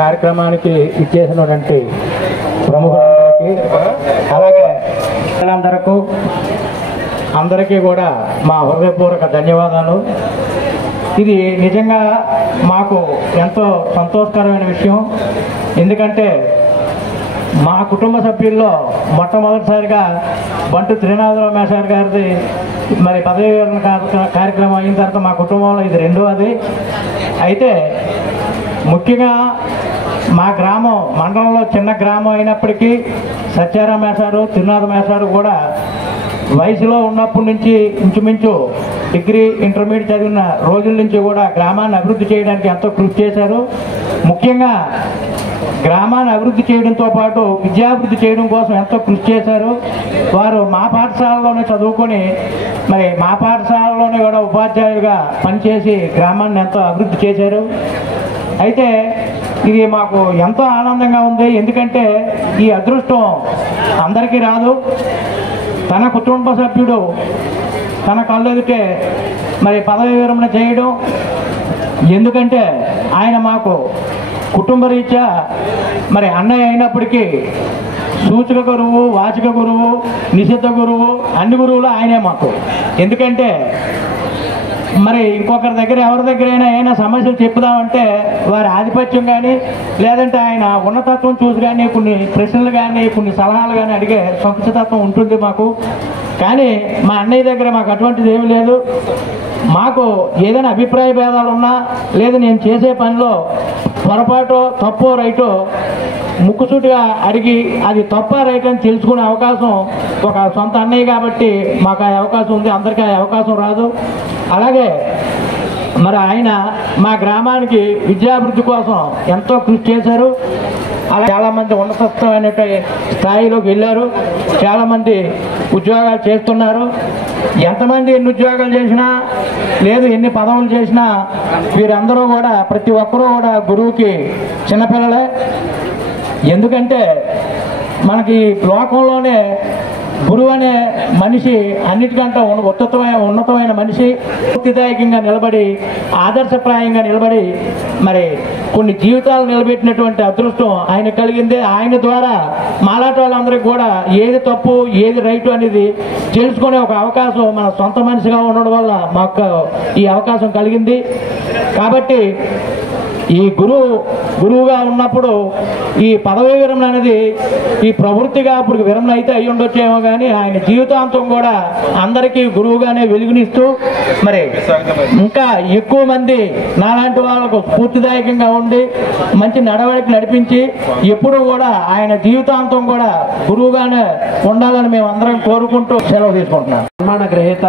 కార్యక్రమానికి ఇచ్చేసినటువంటి ప్రముఖులందరికీ, అలాగే అందరికీ కూడా మా హృదయపూర్వక ధన్యవాదాలు. ఇది నిజంగా మాకు ఎంతో సంతోషకరమైన విషయం. ఎందుకంటే మా కుటుంబ సభ్యుల్లో మొట్టమొదటిసారిగా బంటు త్రినాథరావు మేషార్ గారిది మరి పదవీ విరమణ కార్యక్రమం అయిన తర్వాత మా కుటుంబంలో ఇది రెండవది. అయితే ముఖ్యంగా మా గ్రామం మండలంలో చిన్న గ్రామం అయినప్పటికీ సత్యారామ మేషారు, త్రినాథ మేషారు కూడా వయసులో ఉన్నప్పటి నుంచి ఇంచుమించు డిగ్రీ ఇంటర్మీడియట్ చదివిన రోజుల నుంచి కూడా గ్రామాన్ని అభివృద్ధి చేయడానికి ఎంతో కృషి చేశారు. ముఖ్యంగా గ్రామాన్ని అభివృద్ధి చేయడంతో పాటు విద్యాభివృద్ధి చేయడం కోసం ఎంతో కృషి చేశారు. వారు మా పాఠశాలలోనే చదువుకొని మరి మా పాఠశాలలోనే కూడా ఉపాధ్యాయులుగా పనిచేసి గ్రామాన్ని ఎంతో అభివృద్ధి చేశారు. అయితే ఇది మాకు ఎంతో ఆనందంగా ఉంది. ఎందుకంటే ఈ అదృష్టం అందరికీ రాదు. తన కుటుంబ సభ్యుడు తన కళ్ళెదుటే మరి పదవీ విరమణ చేయడం, ఎందుకంటే ఆయన మాకు కుటుంబ రీత్యా మరి అన్నయ్య అయినప్పటికీ సూచక గురువు, వాచక గురువు, నిషిద్ధ గురువు, అన్ని గురువులు ఆయనే మాకు. ఎందుకంటే మరి ఇంకొకరి దగ్గర ఎవరి దగ్గరైనా ఏమైనా సమస్యలు చెప్పుదామంటే వారి ఆధిపత్యం కానీ లేదంటే ఆయన ఉన్నతత్వం చూసి కానీ కొన్ని ప్రశ్నలు కానీ కొన్ని సలహాలు కానీ అడిగే సంకుచితత్వం ఉంటుంది మాకు. కానీ మా అన్నయ్య దగ్గర మాకు అటువంటిది ఏమీ లేదు. మాకు ఏదైనా అభిప్రాయ భేదాలు ఉన్నా లేదా నేను చేసే పనిలో పొరపాటు తప్పో రైటో ముక్కుసూటిగా అడిగి అది తప్ప రైట్ అని తెలుసుకునే అవకాశం ఒక సొంత అన్నయ్య కాబట్టి మాకు ఆ అవకాశం ఉంది. అందరికీ ఆ అవకాశం రాదు. అలాగే మరి ఆయన మా గ్రామానికి విద్యాభివృద్ధి కోసం ఎంతో కృషి చేశారు. అలా చాలామంది ఉన్నతమైన స్థాయిలోకి వెళ్ళారు. చాలామంది ఉద్యోగాలు చేస్తున్నారు. ఎంతమంది ఎన్ని ఉద్యోగాలు చేసినా లేదు ఎన్ని పదవులు చేసినా వీరందరూ కూడా ప్రతి ఒక్కరూ కూడా గురువుకి చిన్నపిల్లలే. ఎందుకంటే మనకి లోకంలోనే గురువు అనే మనిషి అన్నిటికంటే ఉన్నతమైన మనిషి, పూర్తిదాయకంగా నిలబడి ఆదర్శప్రాయంగా నిలబడి మరి కొన్ని జీవితాలు నిలబెట్టినటువంటి అదృష్టం ఆయన కలిగింది. ఆయన ద్వారా మాలాట వాళ్ళందరికీ కూడా ఏది తప్పు ఏది రైటు అనేది తెలుసుకునే ఒక అవకాశం మన సొంత మనిషిగా ఉండడం వల్ల మాకు ఈ అవకాశం కలిగింది. కాబట్టి ఈ గురువుగా ఉన్నప్పుడు ఈ పదవీ విరమణ అనేది ఈ ప్రవృత్తిగా ఇప్పుడు విరమణ అయితే అయ్యి ఉండొచ్చేమో కానీ ఆయన జీవితాంతం కూడా అందరికీ గురువుగానే వెలుగునిస్తూ మరి ఇంకా ఎక్కువ మంది నాలాంటి వాళ్ళకు స్ఫూర్తిదాయకంగా ఉండి మంచి నడవడికి నడిపించి ఎప్పుడు కూడా ఆయన జీవితాంతం కూడా గురువుగానే ఉండాలని మేము అందరం కోరుకుంటూ సెలవు తీసుకుంటున్నాం. సన్మాన గ్రహీత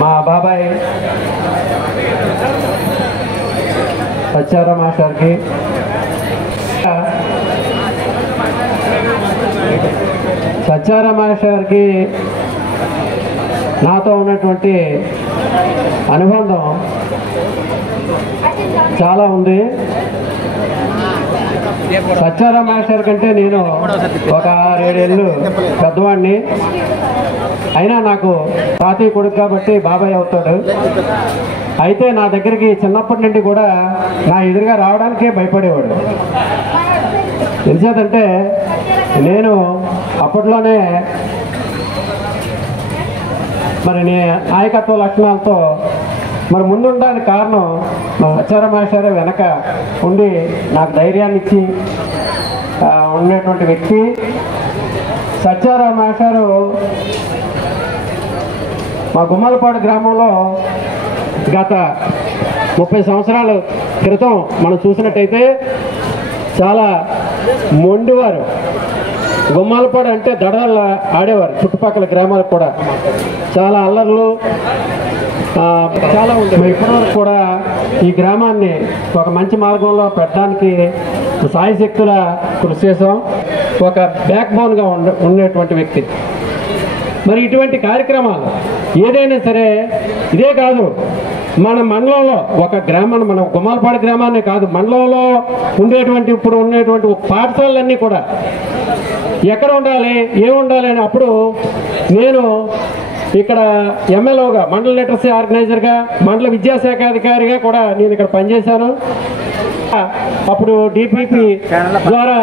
మా బాబాయ్ సత్యారాం మాస్టర్కి నాతో ఉన్నటువంటి అనుబంధం చాలా ఉంది. సత్యారాం మాస్టర్ కంటే నేను ఒక 6-7 ఏళ్ళు పెద్దవాడిని, అయినా నాకు తాతయ్య కొడుకు కాబట్టి బాబాయ్ అవుతాడు. అయితే నా దగ్గరికి చిన్నప్పటి నుండి కూడా నా ఎదురుగా రావడానికే భయపడేవాడు. ఎందుచేతంటే నేను అప్పట్లోనే మరి నాయకత్వ లక్షణాలతో మరి ముందుండడానికి కారణం మా సత్యారాం మాస్టర్ వెనక ఉండి నాకు ధైర్యాన్ని ఇచ్చి ఉండేటువంటి వ్యక్తి. సత్యారాం మాస్టారు మా గుమ్మలపాడు గ్రామంలో గత 30 సంవత్సరాల క్రితం మనం చూసినట్టయితే చాలా మొండివారు. గుమ్మాలపాడు అంటే దడలు ఆడేవారు. చుట్టుపక్కల గ్రామాలకు కూడా చాలా అల్లర్లు చాలా ఉండేవి. ఇప్పటివరకు కూడా ఈ గ్రామాన్ని ఒక మంచి మార్గంలో పెట్టడానికి సాయశక్తుల కృషి చేసాం. ఒక బ్యాక్ బోన్గా ఉండేటువంటి వ్యక్తి. మరి ఇటువంటి కార్యక్రమాలు ఏదైనా సరే ఇదే కాదు, మన మండలంలో ఒక గ్రామాన్ని, మన గుమ్మాలపాడు గ్రామాన్ని కాదు, మండలంలో ఉండేటువంటి ఇప్పుడు ఉండేటువంటి పాఠశాలలన్నీ కూడా ఎక్కడ ఉండాలి, ఏముండాలి అని అప్పుడు నేను ఇక్కడ ఎమ్మెల్యేగా, మండల లిటరసీ ఆర్గనైజర్గా, మండల విద్యాశాఖ అధికారిగా కూడా నేను ఇక్కడ పనిచేశాను. అప్పుడు డిపిపి ద్వారా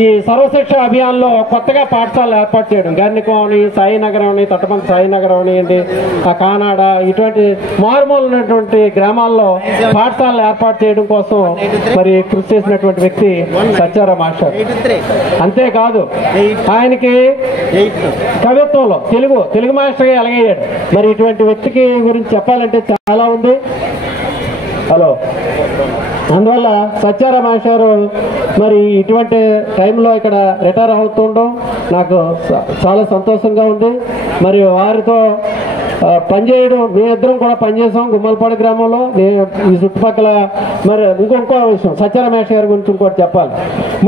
ఈ సర్వశిక్ష అభియాన్లో కొత్తగా పాఠశాలలు ఏర్పాటు చేయడం, గర్నికం అని, సాయినగరం అని, తట్టపంతి సాయినగరం అని, ఆ కానాడ, ఇటువంటి మారుమూల ఉన్నటువంటి గ్రామాల్లో పాఠశాలలు ఏర్పాటు చేయడం కోసం మరి కృషి చేసినటువంటి వ్యక్తి సత్యారాం మాస్టర్. అంతేకాదు ఆయనకి కవిత్వంలో తెలుగు మాస్టర్గా ఎలాగయ్యాడు. మరి ఇటువంటి వ్యక్తికి గురించి చెప్పాలంటే చాలా ఉంది. హలో, అందువల్ల సత్యారాం మాస్టారు మరి ఇటువంటి టైంలో ఇక్కడ రిటైర్ అవుతుండడం నాకు చాలా సంతోషంగా ఉంది. మరి వారితో పనిచేయడం, మేమిద్దరం కూడా పనిచేసాం గుమ్మలపాడు గ్రామంలో. ఈ చుట్టుపక్కల మరి ఇంకో విషయం సత్యారాం మాస్టర్ గారి గురించి ఇంకోటి చెప్పాలి.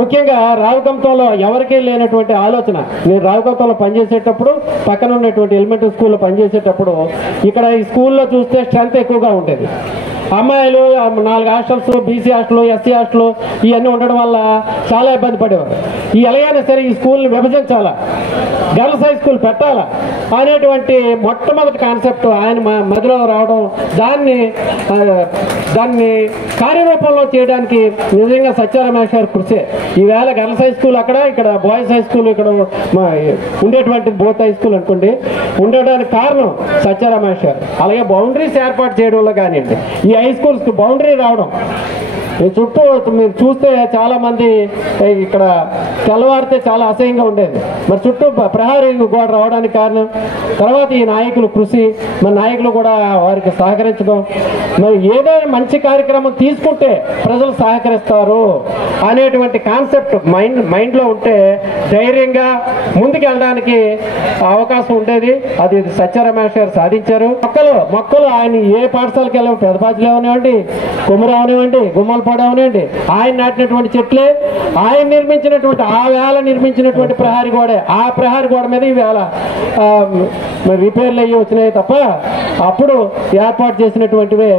ముఖ్యంగా రావుకంతంలో ఎవరికీ లేనటువంటి ఆలోచన. నేను రావుకంతంలో పనిచేసేటప్పుడు, పక్కన ఉన్నటువంటి ఎలిమెంటరీ స్కూల్లో పనిచేసేటప్పుడు ఇక్కడ ఈ స్కూల్లో చూస్తే స్ట్రెంత్ ఎక్కువగా ఉండేది. అమ్మాయిలు 4 hostels, BC hostel, SC hostel ఇవన్నీ ఉండడం వల్ల చాలా ఇబ్బంది పడేవారు. ఈ ఎలాగైనా సరే ఈ స్కూల్ని విభజించాలా, గర్ల్స్ హై స్కూల్ పెట్టాలా అనేటువంటి మొట్టమొదటి కాన్సెప్ట్ ఆయన మధ్యలో రావడం, దాన్ని కార్యరూపంలో చేయడానికి నిజంగా సత్యారాం మాస్టర్ కృషి. ఈవేళ గర్ల్స్ హై స్కూల్ అక్కడ, ఇక్కడ బాయ్స్ హై స్కూల్ ఇక్కడ ఉండేటువంటి బోత్ హై స్కూల్ అనుకోండి ఉండడానికి కారణం సత్యారాం మాస్టర్. అలాగే బౌండరీస్ ఏర్పాటు చేయడంలో కానివ్వండి, ఈ హై స్కూల్స్కి బౌండరీ రావడం. ఈ చుట్టూ మీరు చూస్తే చాలా మంది ఇక్కడ తెల్లవారితే చాలా అసహ్యంగా ఉండేది. మరి చుట్టూ ప్రహారీ గోడ రావడానికి కారణం తర్వాత ఈ నాయకుల కృషి. మన నాయకులు కూడా వారికి సహకరించడం, మరి ఏదైనా మంచి కార్యక్రమం తీసుకుంటే ప్రజలు సహకరిస్తారు అనేటువంటి కాన్సెప్ట్ మైండ్లో ఉంటే ధైర్యంగా ముందుకు వెళ్ళడానికి అవకాశం ఉండేది. అది సత్యారాం మాస్టర్ సాధించారు. మొక్కలు ఆయన ఏ పాఠశాలకు వెళ్ళాము, పెదపాచిలో అవనివ్వండి, కుమ్మరం అవనివ్వండి, గుమ్మలపాడు అవనివ్వండి, ఆయన నాటినటువంటి చెట్లే, ఆయన నిర్మించినటువంటి ఆ వేళ నిర్మించినటువంటి ప్రహారీ గోడే. ఆ ప్రహారీ గోడ మీద ఈ వేళ రిపేర్లు అయ్యి వచ్చినాయి తప్ప అప్పుడు ఏర్పాటు చేసినటువంటివే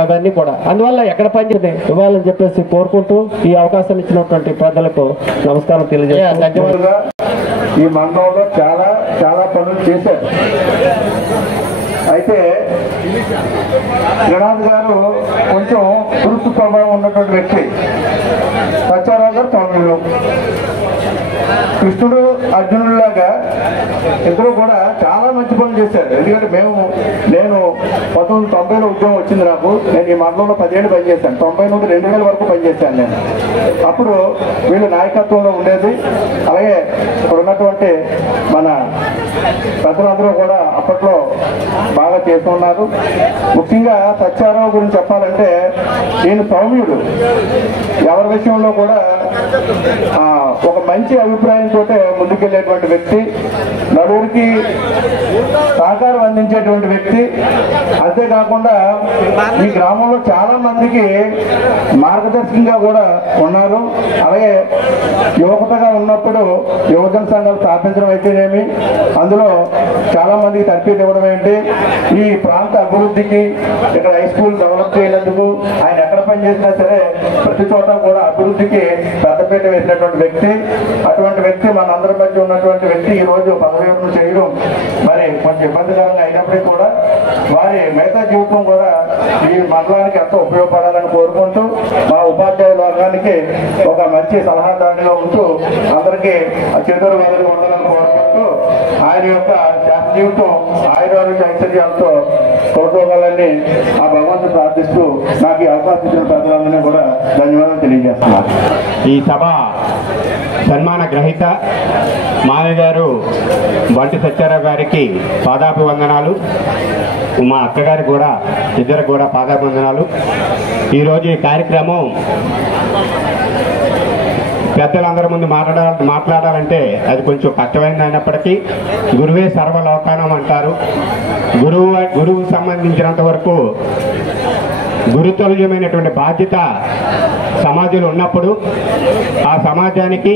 అవన్నీ కూడా. అందువల్ల ఎక్కడ పనిచేది ఇవ్వాలని చెప్పేసి కోరుకుంటూ ఈ అవకాశం ఇచ్చినటువంటి పెద్దలకు నమస్కారం తెలియజేస్తాను. ధన్యవాదాలు. ఈ మండలంలో చాలా చాలా పనులు చేశారు. అయితే జగన్నాథ్ గారు కొంచెం దురుసు స్వభావం ఉన్నటువంటి వ్యక్తి. సత్యారాం గారు తమిళలో కృష్ణుడు అర్జునుడిలాగా ఇద్దరు కూడా చాలా మంచి పనులు చేశారు. ఎందుకంటే నేను 1990లో ఉద్యోగం వచ్చింది నాకు. నేను ఈ మండలంలో 10 ఏళ్ళు పనిచేశాను. 90 నుండి 2000 వరకు పనిచేశాను నేను. అప్పుడు వీళ్ళు నాయకత్వంలో ఉండేది. అలాగే ఇక్కడ ఉన్నటువంటి మన ప్రజలందరూ కూడా అప్పట్లో బాగా చేస్తున్నారు. ముఖ్యంగా సత్యారావు గురించి చెప్పాలంటే ఈయన సౌమ్యుడు, ఎవరి విషయంలో కూడా ఒక మంచి అభిప్రాయంతో ముందుకెళ్ళేటువంటి వ్యక్తి, నలుగురికి సహకారం అందించేటువంటి వ్యక్తి. అంతేకాకుండా ఈ గ్రామంలో చాలా మందికి మార్గదర్శకంగా కూడా ఉన్నారు. అలాగే యువకతగా ఉన్నప్పుడు యువజన సంఘాలు స్థాపించడం అయితేనేమి, అందులో చాలా మందికి తర్ఫీదు ఇవ్వడం ఏంటి, ఈ ప్రాంత అభివృద్ధికి ఇక్కడ హై స్కూల్ డెవలప్ చేయనందుకు ఆయన ఎక్కడ పనిచేసినా సరే ప్రతి చోట కూడా అభివృద్ధికి పెద్దపీట వేసినటువంటి వ్యక్తి. అటువంటి వ్యక్తి మన అందరి మధ్య ఉన్నటువంటి వ్యక్తి ఈ రోజు పదవి విరమణ చేయడం మరి కొంచెం ఇబ్బందికరంగా అయినప్పటికీ కూడా వారి మిగతా జీవితం కూడా ఈ మండలానికి ఎంతో ఉపయోగపడాలని కోరుకుంటూ మా ఉపాధ్యాయుల వర్గానికి ఒక మంచి సలహాదారుడిగా ఉంటూ అందరికీ చేతులు వదిలి ఉండాలని కోరుకుంటూ ఆయన యొక్క శాస్త్ర జీవితం ఆయుర్వేద ఐశ్వర్యాలతో కోరుకోవాలని ఆ భగవంతుని ప్రార్థిస్తూ నాకు ఈ అవకాశం ఇచ్చిన ప్రజలందరినీ కూడా ధన్యవాదాలు తెలియజేస్తున్నారు. ఈ సభ సన్మాన గ్రహీత మామయ్య గారు బంటి సత్యారావు గారికి పాదాభివందనాలు, మా అక్కగారికి కూడా ఇద్దరికి కూడా పాదాభివందనాలు. ఈరోజు ఈ కార్యక్రమం పెద్దలందరి ముందు మాట్లాడాలంటే అది కొంచెం కష్టమైనది అయినప్పటికీ గురువే సర్వలోకానం అంటారు. గురువు సంబంధించినంత వరకు గురుతుల్యమైనటువంటి బాధ్యత సమాజంలో ఉన్నప్పుడు ఆ సమాజానికి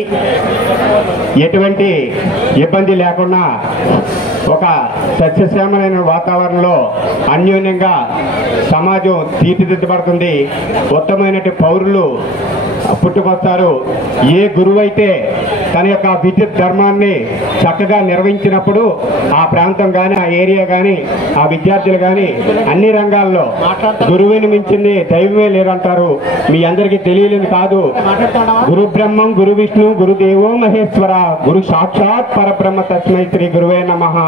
ఎటువంటి ఇబ్బంది లేకుండా ఒక సస్యశ్యామలైన వాతావరణంలో అన్యోన్యంగా సమాజం తీర్చిదిద్దబడుతుంది. ఉత్తమమైనటువంటి పౌరులు పుట్టుకొస్తారు. ఏ గురువు అయితే తన యొక్క విద్యుత్ ధర్మాన్ని చక్కగా నిర్వహించినప్పుడు ఆ ప్రాంతం కానీ, ఆ ఏరియా కానీ, ఆ విద్యార్థులు కానీ అన్ని రంగాల్లో గురువుని మించింది దైవమే లేదంటారు. మీ అందరికీ తెలియలేదు కాదు. గురు బ్రహ్మం గురు విష్ణు గురుదేవో మహేశ్వర గురు సాక్షాత్ పరబ్రహ్మ తస్మై శ్రీ గురువే నమః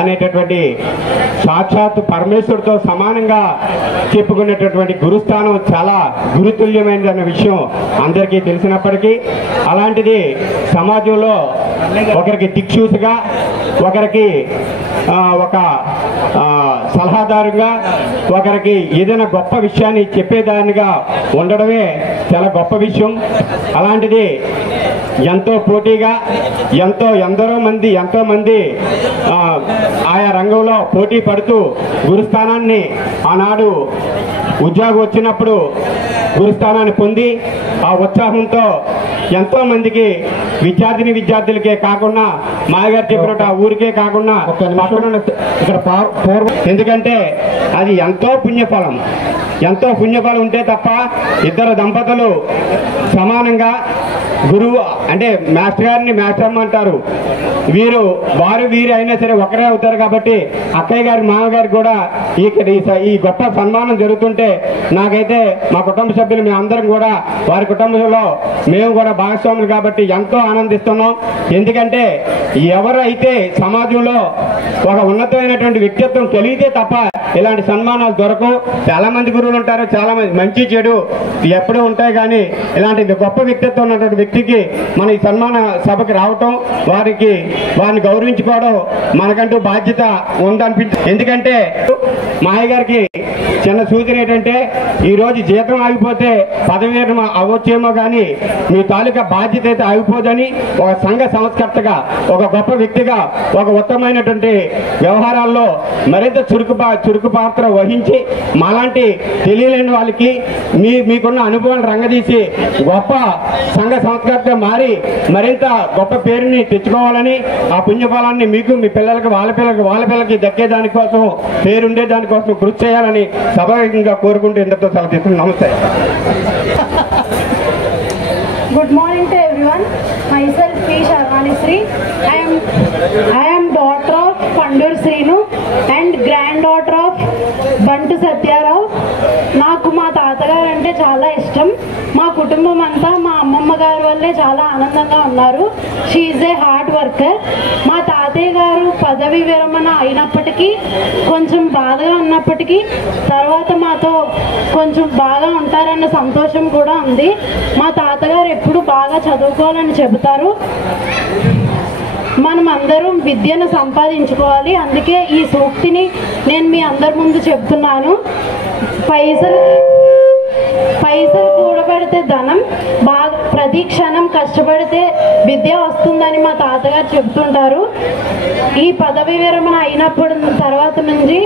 అనేటటువంటి సాక్షాత్ పరమేశ్వరుడితో సమానంగా చెప్పుకునేటటువంటి గురుస్థానం చాలా గురుతుల్యమైనదన్న విషయం అందరికీ తెలిసినప్పటికీ అలాంటిది సమాజంలో ఒకరికి దిక్సూచిగా, ఒకరికి ఒక సలహాదారుగా, ఒకరికి ఏదైనా గొప్ప విషయాన్ని చెప్పేదానిగా ఉండడమే చాలా గొప్ప విషయం. అలాంటిది ఎంతో పోటీగా ఎంతో మంది ఆయా రంగంలో పోటీ పడుతూ గురుస్థానాన్ని ఆనాడు ఉద్యోగం వచ్చినప్పుడు గురుస్థానాన్ని పొంది ఆ ఉత్సాహంతో ఎంతో మందికి విద్యార్థులకే కాకుండా మాయగారు చెప్పినట్టు ఆ ఊరికే కాకుండా ఇక్కడ పూర్వం, ఎందుకంటే అది ఎంతో పుణ్యఫలం ఉంటే తప్ప ఇద్దరు దంపతులు సమానంగా గురువు అంటే మాస్టర్ గారిని మాస్టర్మ అంటారు. వారు అయినా సరే ఒకరే అవుతారు. కాబట్టి అక్కయ్య గారి మామగారికి కూడా ఈ గొప్ప సన్మానం జరుగుతుంటే నాకైతే మా కుటుంబ సభ్యులు మేమందరం కూడా వారి కుటుంబంలో మేము కూడా భాగస్వాములు కాబట్టి ఎంతో ఆనందిస్తున్నాం. ఎందుకంటే ఎవరైతే సమాజంలో ఒక ఉన్నతమైనటువంటి వ్యక్తిత్వం కలిగితే తప్ప ఇలాంటి సన్మానాలు దొరకవు. చాలా మంది గురువులు ఉంటారు, చాలా మంది మంచి చెడు ఎప్పుడూ ఉంటాయి. కానీ ఇలాంటి గొప్ప వ్యక్తిత్వం ఉన్నటువంటి వ్యక్తికి మన ఈ సన్మాన సభకి రావటం, వారిని గౌరవించుకోవడం మనకంటూ బాధ్యత ఉందనిపించింది. ఎందుకంటే మాయ గారికి చిన్న సూచన ఏంటంటే ఈరోజు జీతం ఆగిపోతే పదవి విరమణ అవ్వచ్చేమో కానీ మీ తాలూకా బాధ్యత అయితే ఆగిపోదని ఒక సంఘ సంస్కర్తగా, ఒక గొప్ప వ్యక్తిగా, ఒక ఉత్తమమైనటువంటి వ్యవహారాల్లో మరింత చురుకు పాత్ర వహించి మాలాంటి తెలియలేని వాళ్ళకి మీకున్న అనుభవాన్ని రంగదీసి గొప్ప సంఘ సంస్కర్త మారి మరింత గొప్ప పేరుని తెచ్చుకోవాలని, ఆ పుణ్యఫలాన్ని మీకు మీ పిల్లలకి వాళ్ళ పిల్లలకి దక్కే దానికోసం పేరుండే దానికోసం కృషి చేయాలని సభావేగంగా కోరుకుంటూ ఇంతతో సెలవు తీసుకుని నమస్తే. Good morning to everyone. Myself P. Sharmani Sri. I am daughter of Pandur Srinu and granddaughter of Bantu Satyarao. నాకు మా తాతగారు అంటే చాలా ఇష్టం. మా కుటుంబం అంతా మా అమ్మమ్మ గారు వల్లే చాలా ఆనందంగా ఉన్నారు. She is a hard worker. మా తాతయ్య గారు పదవి విరమణ అయినప్పటికీ కొంచెం బాధగా ఉన్నప్పటికీ తర్వాత మాతో కొంచెం బాగా ఉంటారన్న సంతోషం కూడా ఉంది. మా తాతగారు ఎప్పుడు బాగా చదువుకోవాలని చెబుతారు. మనం అందరం విద్యను సంపాదించుకోవాలి. అందుకే ఈ సూక్తిని నేను మీ అందరి ముందు చెప్తున్నాను. పైసలు కూడబెడితే ధనం, బాగా ప్రతి క్షణం కష్టపడితే విద్య వస్తుందని మా తాతగారు చెబుతుంటారు. ఈ పదవి విరమణ అయినప్పుడు తర్వాత నుంచి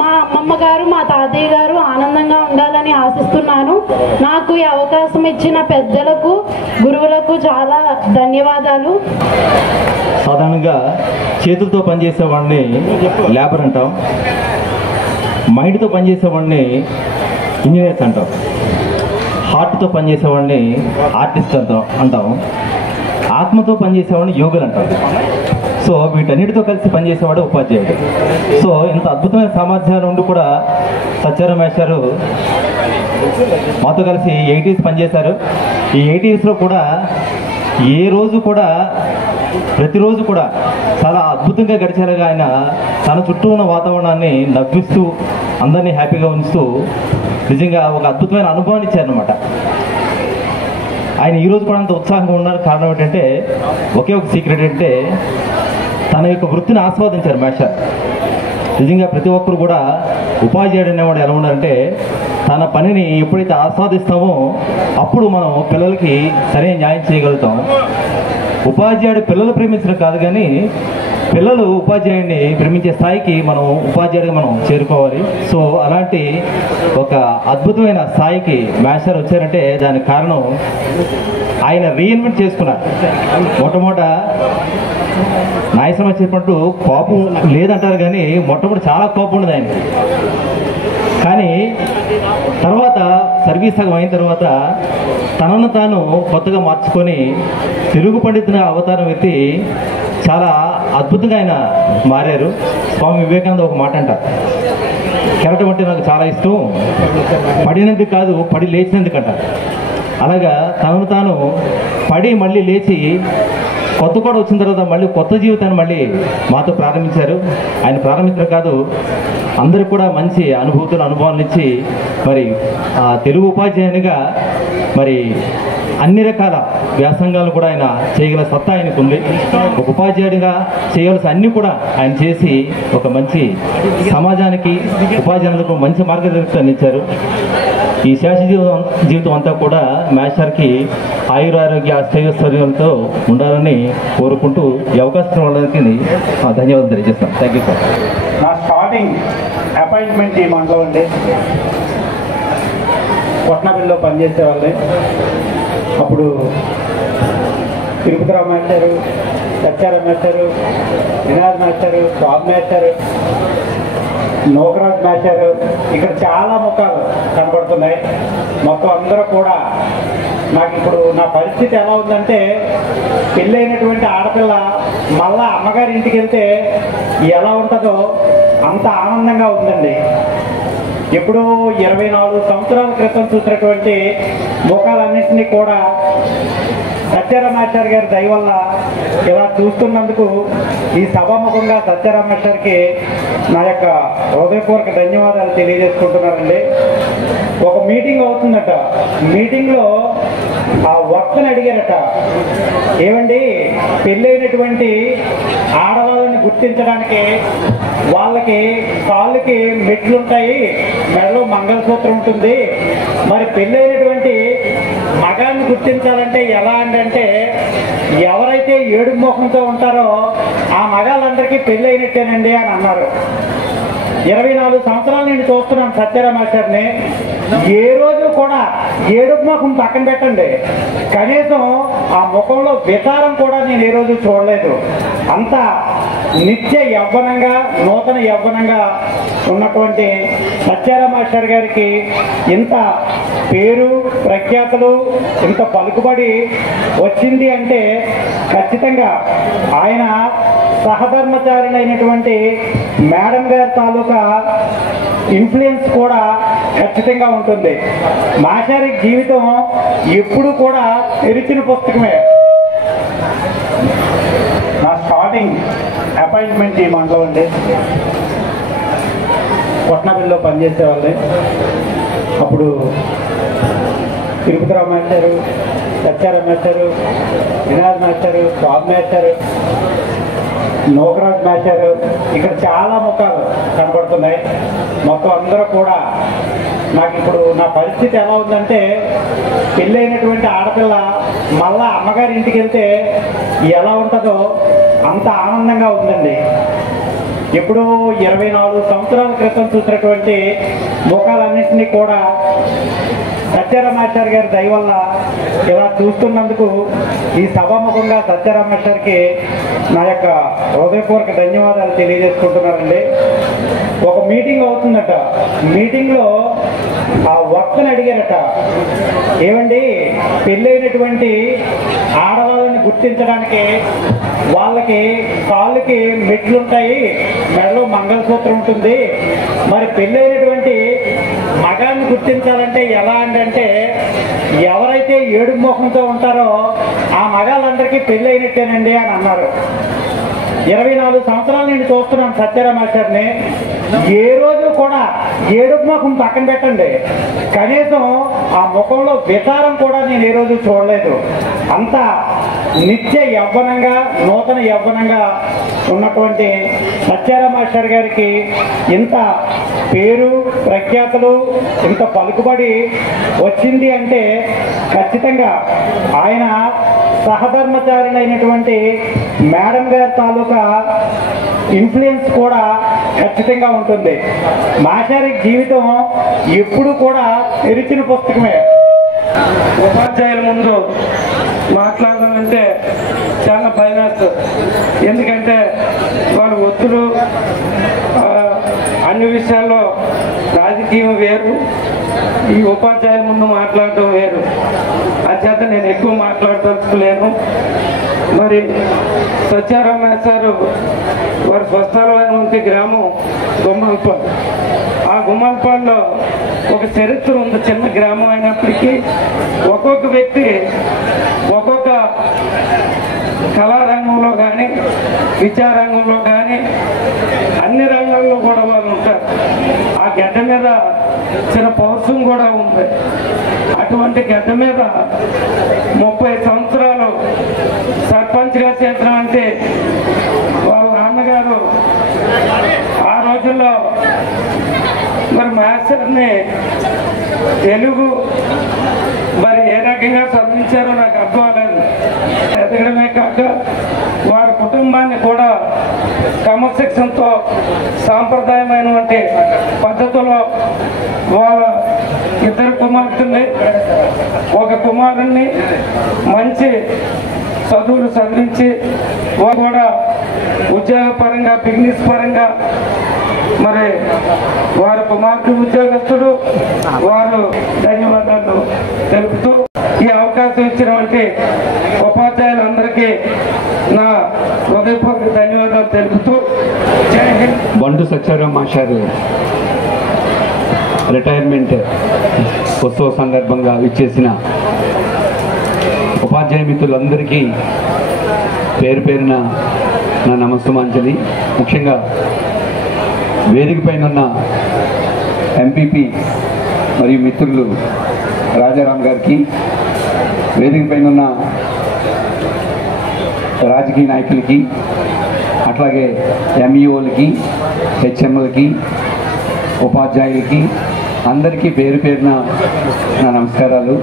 మా అమ్మమ్మ గారు మా తాతయ్య గారు ఆనందంగా ఉండాలని ఆశిస్తున్నాను. నాకు ఈ అవకాశం ఇచ్చిన పెద్దలకు గురువులకు చాలా ధన్యవాదాలు. సాధారణంగా చేతులతో పనిచేసేవాడిని లేబర్ అంటాం, మైండ్తో పనిచేసేవాడిని ఇంజనీర్స్ అంటాం, హార్ట్తో పనిచేసేవాడిని ఆర్టిస్ట్ అంటాం, ఆత్మతో పనిచేసేవాడిని యోగులు అంటాం. సో వీటన్నిటితో కలిసి పనిచేసేవాడు ఉపాధ్యాయుడు. సో ఇంత అద్భుతమైన సామర్థ్యాలు ఉండి కూడా సత్యారాం మాస్టారు మాతో కలిసి 80s పనిచేశారు. ఈ 80sలో కూడా ఏ రోజు కూడా ప్రతిరోజు కూడా చాలా అద్భుతంగా గడిచేలాగా ఆయన తన చుట్టూ ఉన్న వాతావరణాన్ని నవ్విస్తూ అందరినీ హ్యాపీగా ఉంచుతూ నిజంగా ఒక అద్భుతమైన అనుభవాన్ని ఇచ్చారనమాట. ఆయన ఈరోజు కూడా అంత ఉత్సాహంగా ఉండడానికి కారణం ఏంటంటే ఒకే ఒక సీక్రెట్ ఏంటంటే తన యొక్క వృత్తిని ఆస్వాదించారు మాస్టర్. నిజంగా ప్రతి ఒక్కరు కూడా ఉపాధ్యాయుడు అనేవాడు ఎలా ఉండాలంటే తన పనిని ఎప్పుడైతే ఆస్వాదిస్తామో అప్పుడు మనం పిల్లలకి సరైన న్యాయం చేయగలుగుతాం. ఉపాధ్యాయుడు పిల్లలు ప్రేమించడం కాదు కానీ పిల్లలు ఉపాధ్యాయుడిని ప్రేమించే స్థాయికి మనం ఉపాధ్యాయుడిగా మనం చేరుకోవాలి. సో అలాంటి ఒక అద్భుతమైన స్థాయికి మాస్టర్ వచ్చారంటే దానికి కారణం ఆయన రీఇన్వెంట్ చేసుకున్నారు. మొట్టమొదట నాయసమ చెప్పినట్టు కోపం లేదంటారు కానీ మొట్టమొదటి చాలా కోపం ఉండదు ఆయనకి. కానీ తర్వాత సర్వీస్ సగం అయిన తర్వాత తనను తాను కొత్తగా మార్చుకొని తెలుగు పండితుని అవతారం ఎత్తి చాలా అద్భుతంగా ఆయన మారారు. స్వామి వివేకానంద ఒక మాట అంటారు, కెరటం అంటే నాకు చాలా ఇష్టం, పడినందుకు కాదు పడి లేచినందుకు అంటారు. అలాగా తనను తాను పడి మళ్ళీ లేచి కొత్త కూడా వచ్చిన తర్వాత మళ్ళీ కొత్త జీవితాన్ని మళ్ళీ మాతో ప్రారంభించారు. ఆయన ప్రారంభించడం కాదు అందరికి కూడా మంచి అనుభవాలను ఇచ్చి మరి తెలుగు ఉపాధ్యాయునిగా మరి అన్ని రకాల వ్యాసంగాలు కూడా ఆయన చేయగల సత్తా ఆయనకు ఉంది. ఒక ఉపాధ్యాయుడిగా చేయవలసిన అన్ని కూడా ఆయన చేసి ఒక మంచి సమాజానికి ఉపాధ్యాయులకు మంచి మార్గదర్శకాన్ని ఇచ్చారు. ఈ శేష జీవితం అంతా కూడా మాస్టర్కి ఆయురారోగ్య అష్టైశ్వర్యాలతో ఉండాలని కోరుకుంటూ ఈ అవకాశం వాళ్ళకి ధన్యవాదాలు తెలియజేస్తాను. Thank you sir. నా స్టార్టింగ్ అపాయింట్మెంట్ ఈ మండలం అండి. కొట్నపల్లిలో పనిచేసేవాళ్ళే. అప్పుడు తిరుపతిరావు మాస్టారు, సత్యారాం మాస్టారు, వినాయక్ మాస్టారు, బాబు మాస్టారు, నోకరాజ్ మాస్టారు, ఇక్కడ చాలా ముఖాలు కనబడుతున్నాయి. మొత్తం అందరూ కూడా నాకు ఇప్పుడు నా పరిస్థితి ఎలా ఉందంటే పెళ్ళైనటువంటి ఆడపిల్ల మళ్ళా అమ్మగారి ఇంటికి వెళ్తే ఎలా ఉంటుందో అంత ఆనందంగా ఉందండి. ఎప్పుడో 24 సంవత్సరాల క్రితం చూసినటువంటి ముఖాలన్నింటినీ కూడా సత్యారాం మాస్టర్ గారి దయ వల్ల ఇలా చూస్తున్నందుకు ఈ సభాముఖంగా సత్యారాం మాస్టర్కి నా యొక్క హృదయపూర్వక ధన్యవాదాలు తెలియజేసుకుంటున్నానండి. ఒక మీటింగ్ అవుతుందట. మీటింగ్లో ఆ వక్తని అడిగారట, ఏమండి పెళ్ళైనటువంటి ఆడవాళ్ళని గుర్తించడానికి వాళ్ళకి కాళ్ళకి మెట్లుంటాయి, మెడలో మంగళసూత్రం ఉంటుంది, మరి పెళ్ళైనటువంటి మగాన్ని గుర్తించాలంటే ఎలా అంటే ఎవరైతే ఏడు ముఖంతో ఉంటారో ఆ మగాళ్ళందరికీ పెళ్ళి అయినట్టేనండి అని అన్నారు. 24 సంవత్సరాల నుండి చూస్తున్నాను సత్యారాం మాస్టర్ని. ఏ రోజు కూడా ఏడుపు ముఖం పక్కన పెట్టండి, కనీసం ఆ ముఖంలో విచారం కూడా నేను ఏ రోజు చూడలేదు. అంతా నిత్య యవ్వనంగా నూతన యవ్వనంగా ఉన్నటువంటి సత్యారాం మాస్టర్ గారికి ఇంత పేరు ప్రఖ్యాతులు ఇంత పలుకుబడి వచ్చింది అంటే ఖచ్చితంగా ఆయన సహధర్మచారిణి అయినటువంటి మేడం గారి తాలూకా ఇన్ఫ్లుయెన్స్ కూడా ఖచ్చితంగా ఉంటుంది. మాస్టర్ జీవితం ఎప్పుడు కూడా తెరిచిన పుస్తకమే. నా స్టార్టింగ్ అపాయింట్మెంట్ ఈ మంటలో ఉండే కొట్నపల్లిలో పనిచేసేవాళ్ళే. అప్పుడు తిరుపతిరావు మాస్టారు, సత్యారాం మాస్టారు, వినాయక్ మాస్టారు, బాబు మాస్టారు, నోకరాజ్ మాస్టారు, ఇక్కడ చాలా ముఖాలు కనబడుతున్నాయి. మొత్తం అందరూ కూడా నాకు ఇప్పుడు నా పరిస్థితి ఎలా ఉందంటే, పెళ్ళైనటువంటి ఆడపిల్ల మళ్ళా అమ్మగారి ఇంటికి వెళ్తే ఎలా ఉంటుందో అంత ఆనందంగా ఉందండి. ఎప్పుడో 24 సంవత్సరాల క్రితం చూసినటువంటి ముఖాలన్నింటినీ కూడా సత్యారాం మాస్టర్ గారి దయ వల్ల ఇలా చూస్తున్నందుకు ఈ సభాముఖంగా సత్యారాం మాస్టర్కి నా యొక్క హృదయపూర్వక ధన్యవాదాలు తెలియజేసుకుంటున్నానండి. ఒక మీటింగ్ అవుతుందట. మీటింగ్లో ఆ వక్తను అడిగారట, ఏమండి పెళ్ళైనటువంటి ఆడవాళ్ళని గుర్తించడానికి వాళ్ళకి కాళ్ళకి మెట్లుంటాయి, మెడలో మంగళసూత్రం ఉంటుంది, మరి పెళ్ళైనటువంటి మగాన్ని గుర్తించాలంటే ఎలా అంటే ఎవరైతే ఏడు ముఖంతో ఉంటారో ఆ మగాళ్ళందరికీ పెళ్ళి అయినట్టేనండి అని అన్నారు. 24 సంవత్సరాలు నేను చూస్తున్నాను సత్యారాం మాస్టర్ని. ఏ రోజు కూడా ఏడుపు ముఖం పక్కన పెట్టండి, కనీసం ఆ ముఖంలో విచారం కూడా నేను ఏ రోజు చూడలేదు. అంత నిత్య యవ్వనంగా నూతన యవ్వనంగా ఉన్నటువంటి సత్యారాం మాస్టర్ గారికి ఇంత పేరు ప్రఖ్యాతులు ఇంత పలుకుబడి వచ్చింది అంటే ఖచ్చితంగా ఆయన సహధర్మచారిణి అయినటువంటి మేడం గారి తాలూకా ఇన్ఫ్లుయెన్స్ కూడా ఖచ్చితంగా ఉంటుంది. మాస్టర్ జీవితం ఎప్పుడు కూడా తెరిచిన పుస్తకమే. ఉపాధ్యాయుల ముందు మాట్లాడాలంటే చాలా భయం వేస్తుంది. ఎందుకంటే వాళ్ళ ఒత్తులు అన్ని విషయాల్లో రాజకీయం వేరు, ఈ ఉపాధ్యాయుల ముందు మాట్లాడటం వేరు. అంచేత నేను ఎక్కువ మాట్లాడదలుచుకోలేను. మరి సత్యారాం మాస్టర్ వారి స్వస్థలమైనటువంటి గ్రామం గుమ్మల్పాడు. ఆ గుమ్మల్పాడులో ఒక చరిత్ర ఉంది. చిన్న గ్రామం అయినప్పటికీ ఒక్కొక్క వ్యక్తి ఒక్కొక్క కళారంగంలో కానీ విద్యారంగంలో కానీ అన్ని రంగాల్లో కూడా వాళ్ళు ఉంటారు. ఆ గడ్డ మీద చిన్న పౌరుషం కూడా ఉంది. అటువంటి గడ్డ మీద 30 సంవత్సరాలు సర్పంచ్గా చేసిన అంటే వాళ్ళ నాన్నగారు ఆ రోజుల్లో మరి మాస్టర్ని తెలుగు మరి ఏ రకంగా చదివించారో నాకు అర్థం అవ్వలేదు. ఎదగడమే కాక వారి కుటుంబాన్ని కూడా క్రమశిక్షణతో సాంప్రదాయమైనటువంటి పద్ధతిలో వాళ్ళ 2 కుమార్తెల్ని ఒక కుమారుణ్ణి మంచి చదువులు చదివించి వారు కూడా ఉద్యోగపరంగా బిజినెస్ పరంగా మరి వారి కుమార్తె ఉద్యోగస్తుడు వారు ధన్యవాదాలు తెలుపుతూ ఈ అవకాశం ఇచ్చినటువంటి ఉపాధ్యాయులందరికీ నా హృదయపూర్వక ధన్యవాదాలు తెలుపుతూ జై హింద్. బంటు సత్యారాం మాస్టర్ రిటైర్మెంట్ ఉత్సవ సందర్భంగా ఇచ్చేసిన ఉపాధ్యాయ మిత్రులందరికీ పేరు పేరున నా నమస్సుమాంజలి. ముఖ్యంగా వేదిక పైన ఉన్న ఎంపీపీ మరియు మిత్రులు రాజారాం గారికి, వేదిక పైన ఉన్న రాజకీయ నాయకులకి, అట్లాగే ఎంఈఓలకి, హెచ్ఎంలకి, ఉపాధ్యాయులకి అందరికీ పేరు పేరున నా నమస్కారాలు.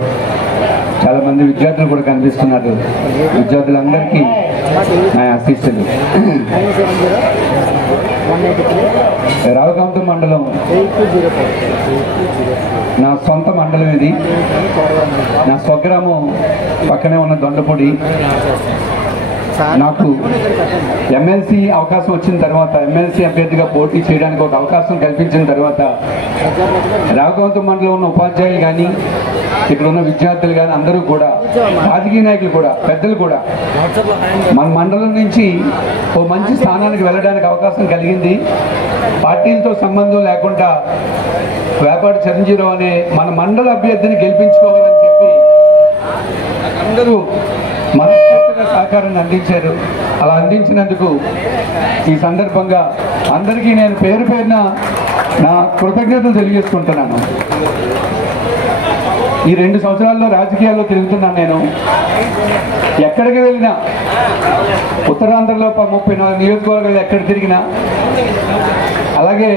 చాలామంది విద్యార్థులు కూడా కనిపిస్తున్నారు. విద్యార్థులందరికీ నా ఆశీస్సులు. రావుకాంతం మండలం నా సొంత మండలం. ఇది నా స్వగ్రామం పక్కనే ఉన్న దొండపొడి. నాకు ఎమ్మెల్సీ అవకాశం వచ్చిన తర్వాత, ఎమ్మెల్సీ అభ్యర్థిగా పోటీ చేయడానికి ఒక అవకాశం కల్పించిన తర్వాత రాఘవంతం మండలంలో ఉన్న ఉపాధ్యాయులు కానీ, ఇక్కడ ఉన్న విద్యార్థులు కానీ అందరూ కూడా, రాజకీయ నాయకులు కూడా, పెద్దలు కూడా మన మండలం నుంచి ఓ మంచి స్థానానికి వెళ్ళడానికి అవకాశం కలిగింది. పార్టీలతో సంబంధం లేకుండా వేపాటి చిరంజీవిరావు అనే మన మండల అభ్యర్థిని గెలిపించుకోవాలని చెప్పి అందరూ మనస్ఫూర్తిగా సహకారాన్ని అందించారు. అలా అందించినందుకు ఈ సందర్భంగా అందరికీ నేను పేరు పేరున నా కృతజ్ఞతలు తెలియజేసుకుంటున్నాను. ఈ 2 సంవత్సరాల్లో రాజకీయాల్లో తిరుగుతున్నాను. నేను ఎక్కడికి వెళ్ళినా, ఉత్తరాంధ్రలో 34 నియోజకవర్గాలు ఎక్కడ తిరిగినా, అలాగే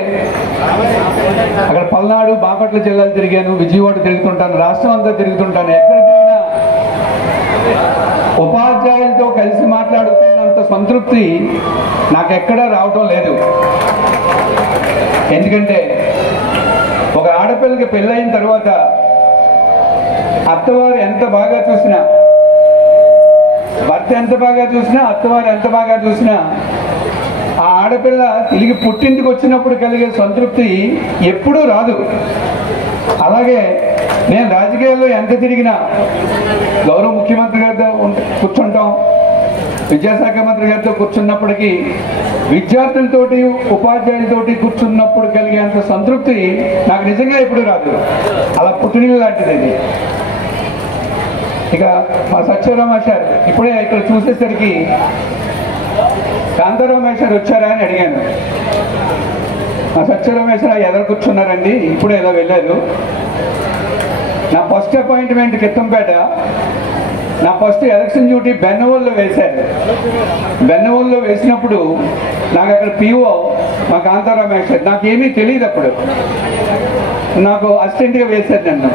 అక్కడ పల్నాడు, బాపట్ల జిల్లాలు తిరిగాను, విజయవాడ తిరుగుతుంటాను, రాష్ట్రం అంతా తిరుగుతుంటాను. ఎక్కడ తిరిగినా ఉపాధ్యాయులతో కలిసి మాట్లాడుతున్నంత సంతృప్తి నాకెక్కడా రావటం లేదు. ఎందుకంటే ఒక ఆడపిల్లకి పెళ్ళైన తర్వాత అత్తవారు ఎంత బాగా చూసినా, భర్త ఎంత బాగా చూసినా, అత్తవారు ఎంత బాగా చూసినా, ఆ ఆడపిల్ల తిరిగి పుట్టింటికి వచ్చినప్పుడు కలిగే సంతృప్తి ఎప్పుడూ రాదు. అలాగే నేను రాజకీయాల్లో ఎంత తిరిగినా, గౌరవ ముఖ్యమంత్రి గారితో కూర్చుంటాం, విద్యాశాఖ మంత్రి గారితో కూర్చున్నప్పటికీ, విద్యార్థులతోటి ఉపాధ్యాయులతోటి కూర్చున్నప్పుడు కలిగేంత సంతృప్తి నాకు నిజంగా ఎప్పుడు రాదు. అలా పుట్టినీళ్ళు లాంటిది ఇది. ఇక మా సత్యరామ సార్ ఇప్పుడే ఇక్కడ చూసేసరికి కాంతారామేశ్వర్ వచ్చారా అని అడిగాను. మా సత్యరామేశ్వర ఎదురు కూర్చున్నారండి, ఇప్పుడే ఏదో వెళ్ళారు. నా ఫస్ట్ అపాయింట్మెంట్ కిత్తంపేట, నా ఫస్ట్ ఎలక్షన్ డ్యూటీ బెన్నవోల్లో వేశారు. బెన్నవోల్లో వేసినప్పుడు నాకు అక్కడ పిఓ మా కాంతారామేశ్వర్, నాకేమీ తెలియదు. అప్పుడు నాకు అసిస్టెంట్గా వేశారు నన్ను.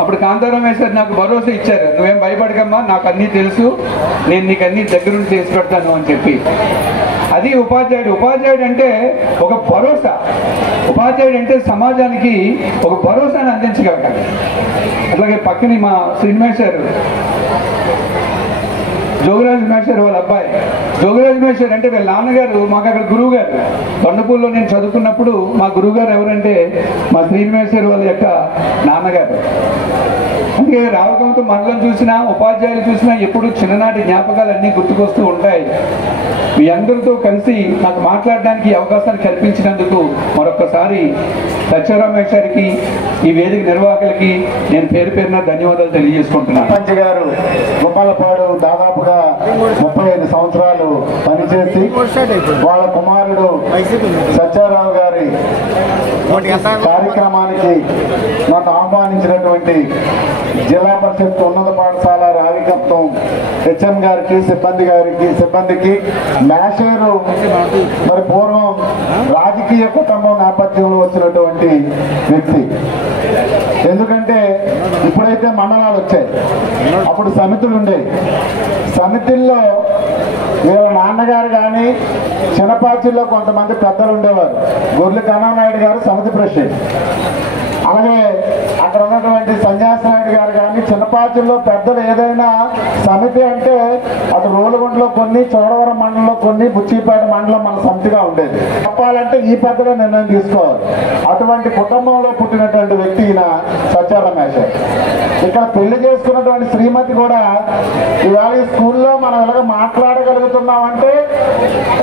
అప్పుడు కాంతారామేశ్వర్ నాకు భరోసా ఇచ్చారు, నువ్వేం భయపడకమ్మా, నాకు అన్నీ తెలుసు, నేను నీకు అన్నీ దగ్గరుండి చేసి పెడతాను అని చెప్పి. అది ఉపాధ్యాయుడు. ఉపాధ్యాయుడు అంటే ఒక భరోసా. ఉపాధ్యాయుడు అంటే సమాజానికి ఒక భరోసాను అందించగలగాలి. అట్లాగే పక్కనే మా శ్రీనివాసర్, జోగిరాజు మేషర్ వాళ్ళ అబ్బాయి. జోగిరాజు మేషర్ అంటే వీళ్ళ నాన్నగారు మాకు అక్కడ గురువు గారు. కొండపూర్లో నేను చదువుకున్నప్పుడు మా గురువు గారు ఎవరంటే మా శ్రీనివాసర్ వాళ్ళ యొక్క నాన్నగారు. అందుకే రావకంతో మండలం చూసినా, ఉపాధ్యాయులు చూసినా ఎప్పుడు చిన్ననాటి జ్ఞాపకాలు అన్నీ గుర్తుకొస్తూ ఉంటాయి. మీ అందరితో కలిసి నాకు మాట్లాడడానికి అవకాశాన్ని కల్పించినందుకు మరొకసారి సత్యరామేశ్వరికి, ఈ వేదిక నిర్వాహకులకి నేను పేరు పేరున ధన్యవాదాలు తెలియజేసుకుంటున్నాను. పంచ్ గారు గోపాలపాడు దాదాపుగా 35 సంవత్సరాలు పనిచేసి వాళ్ళ కుమారుడు సత్యారావు గారి కార్యక్రమానికి నన్ను ఆహ్వానించినటువంటి జిల్లా పరిషత్ ఉన్నత పాఠశాల రావికత్వం హెచ్ఎం గారికి, సిబ్బందికి మేషేరు మరి పూర్వం రాజకీయ కుటుంబం నేపథ్యంలో వచ్చినటువంటి వ్యక్తి. ఎందుకంటే ఇప్పుడైతే మండలాలు వచ్చాయి, అప్పుడు సమితులు ఉండేవి. సమితుల్లో వీళ్ళ నాన్నగారు కానీ, చిన్నపాచిల్లో కొంతమంది పెద్దలు ఉండేవారు. గొర్రెల కన్నానాయుడు గారు సమితి ప్రెసిడెంట్. అలాగే అక్కడ ఉన్నటువంటి సన్యాసనాయుడు గారు కానీ, చిన్నపాచుల్లో పెద్దలు ఏదైనా సమితి అంటే అటు రోలుగుంటలో కొన్ని, చోడవరం మండలంలో కొన్ని, బుచ్చిపేట మండలం మన సమితిగా ఉండేది. చెప్పాలంటే ఈ పెద్దగా నిర్ణయం తీసుకోవాలి. అటువంటి కుటుంబంలో పుట్టినటువంటి వ్యక్తి ఈయన సత్యారామేశ్వర్. ఇక్కడ పెళ్లి చేసుకున్నటువంటి శ్రీమతి కూడా ఇవాళ ఈ స్కూల్లో మనం ఇలాగ మాట్లాడగలుగుతున్నామంటే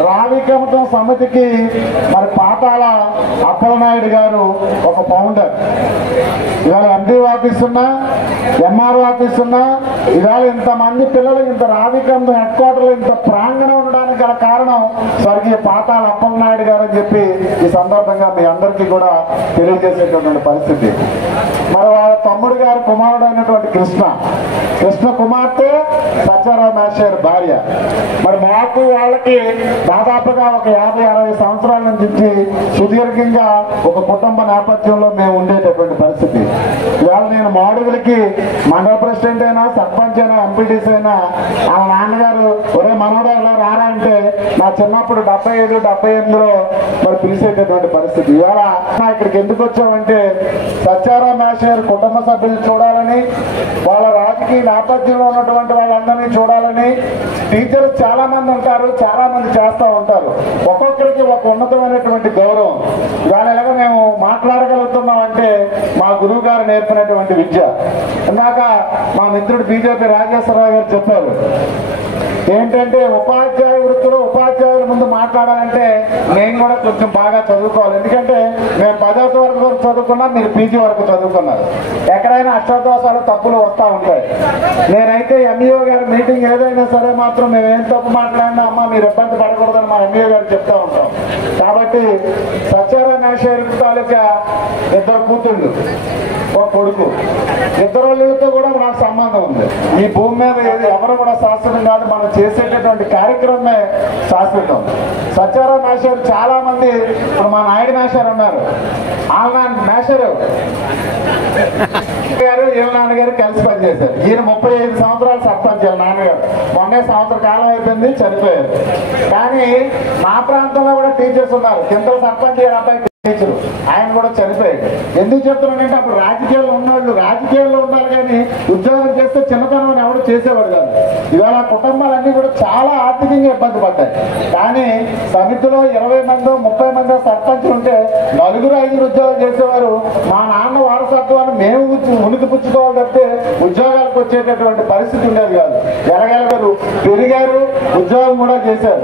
రావికమతం సమితికి మరి పాతాళ అప్పలనాయుడు గారు ఒక ఫౌండర్. ఇవాళ ఎండి ఆఫీస్ ఉన్నా, ఎంఆర్ఓ ఆఫీస్ ఉన్నా, ఇవాళ ఇంతమంది పిల్లలు ఇంత రావికమతం హెడ్ క్వార్టర్లో ఇంత ప్రాంగణం ఉండడానికి గల కారణం స్వర్గీయ పాతాళ అప్పలనాయుడు గారు అని చెప్పి ఈ సందర్భంగా మీ అందరికీ కూడా తెలియజేసేటటువంటి పరిస్థితి. మరి వాళ్ళ తమ్ముడు గారి కుమారుడు అయినటువంటి కృష్ణ కుమార్తె సత్యారామేశ్వర్ భార్య. మరి మాకు వాళ్ళకి దాదాపుగా ఒక 50-60 సంవత్సరాల నుంచి సుదీర్ఘంగా ఒక కుటుంబ నేపథ్యంలో మేము ఉండేటటువంటి పరిస్థితి. ఇవాళ నేను మాడుగులకి మండల ప్రెసిడెంట్ అయినా, సర్పంచ్ అయినా, ఎంపీటీసీ అయినా వాళ్ళ నాన్నగారు ఒరే మనోడా ఇలా రారా అంటే నా చిన్నప్పుడు 77-78లో మరి పిలిచేటటువంటి పరిస్థితి. ఇవాళ ఇక్కడికి ఎందుకు వచ్చామంటే సత్యారామేశ్వర్ కుటుంబ సభ్యులు చూడాలని, వాళ్ళ రాజకీయ నేపథ్యంలో ఉన్నటువంటి వాళ్ళందరినీ చూడాలని. టీచర్స్ చాలా మంది ఉంటారు, చాలా మంది చేస్తూ ఉంటారు. ఒక్కొక్కరికి ఒక ఉన్నతమైనటువంటి గౌరవం. ఇవాళ ఎలాగ మేము మాట్లాడగలుగుతున్నాం అంటే మా గురువు గారు నేర్పినటువంటి విద్య. ఇందాక మా మిత్రుడు బీజేపీ రాజేశ్వరరావు గారు చెప్పారు ఏంటంటే ఉపాధ్యాయ వృత్తిలో ఉపాధ్యాయుల ముందు మాట్లాడాలంటే నేను కూడా కొంచెం బాగా చదువుకోవాలి. ఎందుకంటే మేము 10వ తరగతి వరకు చదువుకున్నాం, మీరు పీజీ వరకు చదువుకున్నారు. ఎక్కడైనా అక్షరదోషాలు తప్పులు వస్తూ ఉంటాయి. నేనైతే ఎంఈఓ గారి మీటింగ్ ఏదైనా సరే మాత్రం మేము ఏం తప్పు మాట్లాడినా అమ్మ మీరు ఇబ్బంది పడకూడదని మా ఎంఈఓ గారు చెప్తూ ఉంటాం. కాబట్టి సత్యారామేశ్వరి తాలూకా 2 కూతుళ్ళు, ఒక కొడుకు, 2 వాళ్ళతో కూడా నాకు సంబంధం ఉంది. ఈ భూమి మీద ఎవరు కూడా శాశ్వతం కాదు, మనం చేసేటటువంటి కార్యక్రమమే శాశ్వతం. సత్యారాం మేషర్ చాలా మంది, ఇప్పుడు మా నాయుడు మేషర్ ఉన్నారు, వాళ్ళ మేషరు గారు వీళ్ళ నాన్నగారు కలిసి పనిచేశారు. ఈయన 35 సంవత్సరాలు సర్పంచ్, వీళ్ళ నాన్నగారు మొన్నే సంవత్సర కాలం అయిపోయింది, చనిపోయారు. కానీ మా ప్రాంతంలో కూడా టీచర్స్ ఉన్నారు. కింద సర్పంచ్ గారు అబ్బాయి టీచరు, ఆయన కూడా చనిపోయాడు. ఎందుకు చెప్తున్నానంటే అప్పుడు రాజకీయాల్లో ఉన్నవాళ్ళు రాజకీయాల్లో ఉండాలి, కానీ ఉద్యోగం చేస్తే చిన్నతనం ఎవరు చేసేవాడు కాదు. ఇవాళ కుటుంబాలన్నీ కూడా చాలా ఆర్థికంగా ఇబ్బంది పడ్డాయి. కానీ సమితిలో 20 మందో 30 మందో సర్పంచులు ఉంటే 4-5 ఉద్యోగాలు చేసేవారు. మా నాన్న వారసత్వాన్ని మేము ఉనికి పుచ్చుకోవాలి తప్పితే ఉద్యోగాలకు వచ్చేటటువంటి పరిస్థితి ఉండేది కాదు. ఎరగలగారు పెరిగారు, ఉద్యోగం కూడా చేశారు.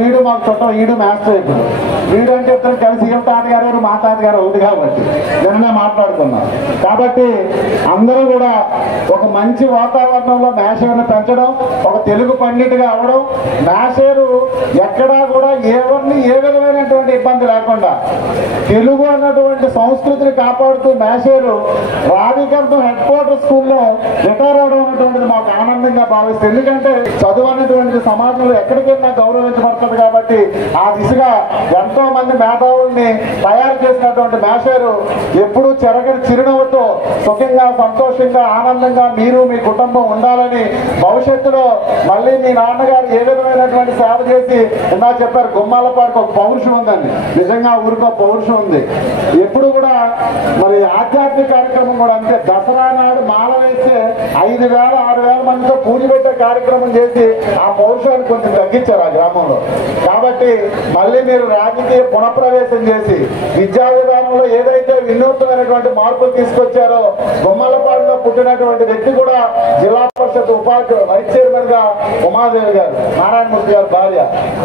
వీడు మాకు చుట్టం, వీడు మాస్టర్ అయిపోయాడు. వీడు అంటే ఇద్దరు కలిసి ఏం తాతగారు మా తాతగారు ఒకటి కాబట్టి నిన్ననే మాట్లాడుకున్నాం. కాబట్టి అందరూ కూడా ఒక మంచి వాతావరణంలో మేషర్ని పెంచడం, ఒక తెలుగు పండితుగా అవ్వడం, మేషరు ఎక్కడా కూడా ఎవరిని ఏ విధమైనటువంటి ఇబ్బంది లేకుండా తెలుగు అన్నటువంటి సంస్కృతిని కాపాడుతూ మేషరు రావికంఠం హెడ్ క్వార్టర్ స్కూల్లో రిటైర్ అవడం అనేటువంటిది మాకు ఆనందంగా భావిస్తుంది. ఎందుకంటే చదువు అనేటువంటిది సమాజంలో ఎక్కడికైనా గౌరవించబడుతుంది కాబట్టి ఆ దిశగా ఎంతో మంది మేధావుల్ని తయారు చేసినటువంటి మేషరు ఎప్పుడూ చెరగని చిరునవ్వుతో సుఖంగా సంతోషంగా ఆనందంగా మీరు మీ కుటుంబం ఉండాలని, భవిష్యత్తులో మళ్ళీ మీ నాన్నగారు ఏ విధమైనటువంటి సేవ చేసి ఇందా చెప్పారు గుమ్మాలపాటికి ఒక పౌరుషం ఉందండి. నిజంగా ఊరికో పౌరుషం ఉంది. ఎప్పుడు కూడా మరి ఆధ్యాత్మిక కార్యక్రమం కూడా అంతే. దసరా నాడు మాల వేస్తే 5,000-6,000 మందితో పూజ పెట్టే కార్యక్రమం చేసి ఆ పౌరుషాన్ని కొంచెం తగ్గించారు ఆ గ్రామంలో. కాబట్టి మళ్ళీ మీరు రాజకీయ పునఃప్రవేశం చేసి విద్యా విధానంలో ఏదైతే వినూత్నమైనటువంటి మార్పులు తీసుకొచ్చారో, బొమ్మలపాడులో పుట్టినటువంటి వ్యక్తి కూడా జిల్లా పరిషత్ ఉపాధ్యాయుడు వైస్ చైర్మన్ గా ఉమాదేవి గారు, నారాయణమూర్తి గారు భార్య.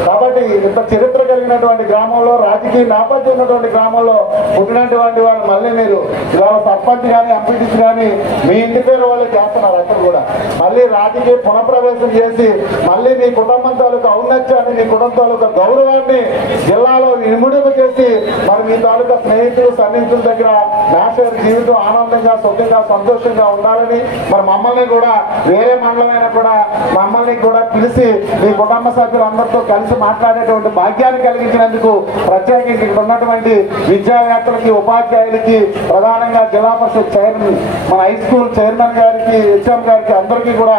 కాబట్టి ఇంత చరిత్ర కలిగినటువంటి గ్రామంలో, రాజకీయ నేపథ్యం ఉన్నటువంటి గ్రామంలో పుట్టినటువంటి వాళ్ళు మళ్ళీ మీరు ఇవాళ సర్పంచ్ కానీ ఎంపీటీసీ కానీ మీ ఇంటి పేరు వాళ్ళు చేస్తున్నారు. అక్కడ కూడా మళ్ళీ రాజకీయ పునఃప్రవేశం చేసి మళ్ళీ మీ కుటుంబం తాలూకా ఔన్నత్యాన్ని, మీ కుటుంబం తాలూకా గౌరవాన్ని జిల్లాలో ఇముడింపు చేసి మరి మీ తాలూకా స్నేహితులు సన్నిహితుల దగ్గర మేషర్ జీవితం ఆనందంగా సుఖంగా సంతోషంగా ఉండాలని, మరి మమ్మల్ని కూడా వేరే మండలమైనా కూడా మమ్మల్ని కూడా పిలిచి మీ కుటుంబ సభ్యులందరితో కలిసి మాట్లాడేటువంటి భాగ్యాన్ని కలిగించినందుకు ప్రత్యేకంగా ఇక్కడ ఉన్నటువంటి విద్యావేత్తలకి, ఉపాధ్యాయులకి, ప్రధానంగా జిల్లా పరిషత్ చైర్మన్, మన హై స్కూల్ చైర్మన్ గారికి, హెచ్ఎం గారికి అందరికీ కూడా,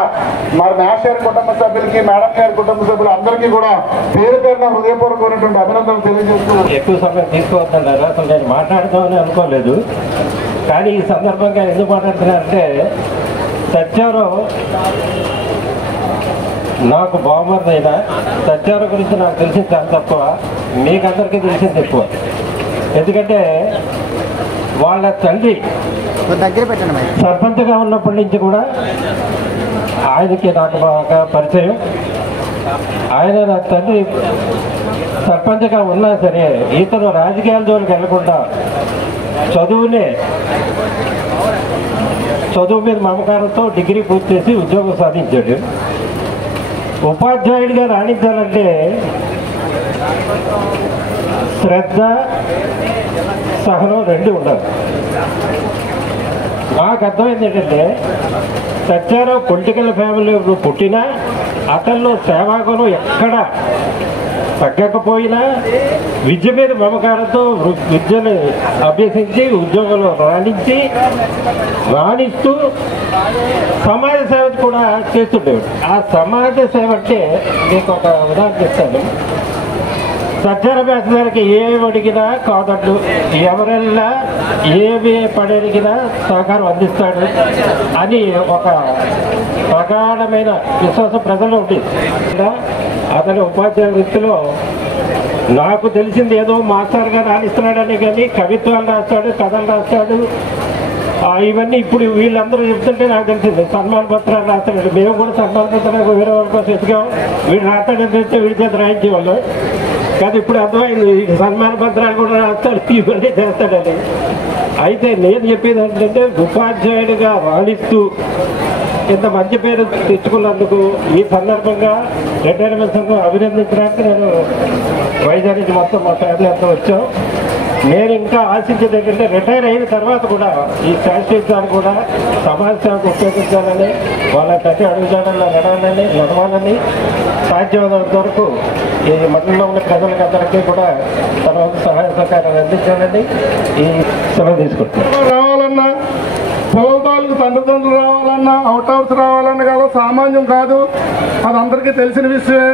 మరి మేషర్ కుటుంబ సభ్యులకి, మేడం గారి కుటుంబ సభ్యులు అందరికీ కూడా పేరు పేరున హృదయపూర్వకమైనటువంటి అభినందనలు తెలియజేస్తూ ఎక్కువ సమయం తీసుకోవద్దన్నారు. అసలు నేను మాట్లాడతామని అనుకోలేదు, కానీ ఈ సందర్భంగా ఎందుకు మాట్లాడుతున్నానంటే సత్యారావు నాకు బాగుమరిదైనా సత్యారావు గురించి నాకు తెలిసింది చాలా తక్కువ, మీకందరికీ తెలిసింది ఎక్కువ. ఎందుకంటే వాళ్ళ తండ్రి సర్పంచ్గా ఉన్నప్పటి నుంచి కూడా ఆయనకి నాకు బాగా పరిచయం. ఆయన నా తండ్రి సర్పంచ్గా ఉన్నా సరే ఇతను రాజకీయాల జోలికి వెళ్లకుండా చదువు మీద మమకారంతో డిగ్రీ పూర్తి చేసి ఉద్యోగం సాధించాడు. ఉపాధ్యాయుడిగా రాణించాలంటే శ్రద్ధ, సహనం 2 ఉండాలి. నాకు అర్థమైంది ఏంటంటే సత్యారావు పొలిటికల్ ఫ్యామిలీలో పుట్టినా అతనిలో సేవాగుణం ఎక్కడ తగ్గకపోయినా విద్య మీద మమకారంతో విద్యను అభ్యసించి ఉద్యోగంలో రాణిస్తూ సమాజ సేవ కూడా చేస్తుండేవాడు. ఆ సమాజ సేవ అంటే మీకు ఒక ఉదాహరణ చెప్తాను. సజ్జన వేసడానికి ఏమి అడిగినా కాదట్లు, ఎవరెల్లా ఏమి పని అడిగినా సహకారం అందిస్తాడు అని ఒక ప్రగాఢమైన విశ్వాసం ప్రజల్లో ఉంటుంది. అతని ఉపాధ్యాయ వృత్తిలో నాకు తెలిసింది ఏదో మాస్టర్గా రాణిస్తున్నాడని, కానీ కవిత్వాలు రాస్తాడు, కథలు రాస్తాడు. ఇవన్నీ ఇప్పుడు వీళ్ళందరూ చెప్తుంటే నాకు తెలిసింది. సన్మాన పత్రాలు రాస్తాడు. మేము కూడా సన్మాన పత్రాలు వేరే వాళ్ళ కోసం ఎదుగాం. వీడు రాస్తాడని తెలిస్తే వీడి చేత రాయించేవాళ్ళు. కానీ ఇప్పుడు అర్థమైంది సన్మాన పత్రాలు కూడా రాస్తాడు, ఇవన్నీ చేస్తాడని. అయితే నేను చెప్పేది ఏంటంటే, ఉపాధ్యాయుడిగా రాణిస్తూ ఇంత మంచి పేరు తెచ్చుకున్నందుకు ఈ సందర్భంగా రిటైర్మెంట్ సంఘం అభినందించడానికి నేను వైజాగ్ నుంచి మొత్తం మా ఫ్యామిలీ అంతా వచ్చాం. నేను ఇంకా ఆశించేది ఏంటంటే, రిటైర్ అయిన తర్వాత కూడా ఈ శాస్త్రీయాన్ని కూడా సమాజ సేవకు ఉపయోగించాలని, వాళ్ళ ప్రతి అడుగుజాడల్లో నడవాలని, సాధ్యమైనంత వరకు ఈ మండలంలో ఉన్న ప్రజలకు అందరికీ కూడా తన సహాయ సహకారాలు అందించాలని ఈ సెలవు తీసుకుంటున్నాను. రావాలన్నా పిల్లలకి తల్లిదండ్రులు రావాలన్నా, అవుట్ హౌస్ రావాలన్నా కదా సామాన్యం కాదు. అది అందరికీ తెలిసిన విషయమే.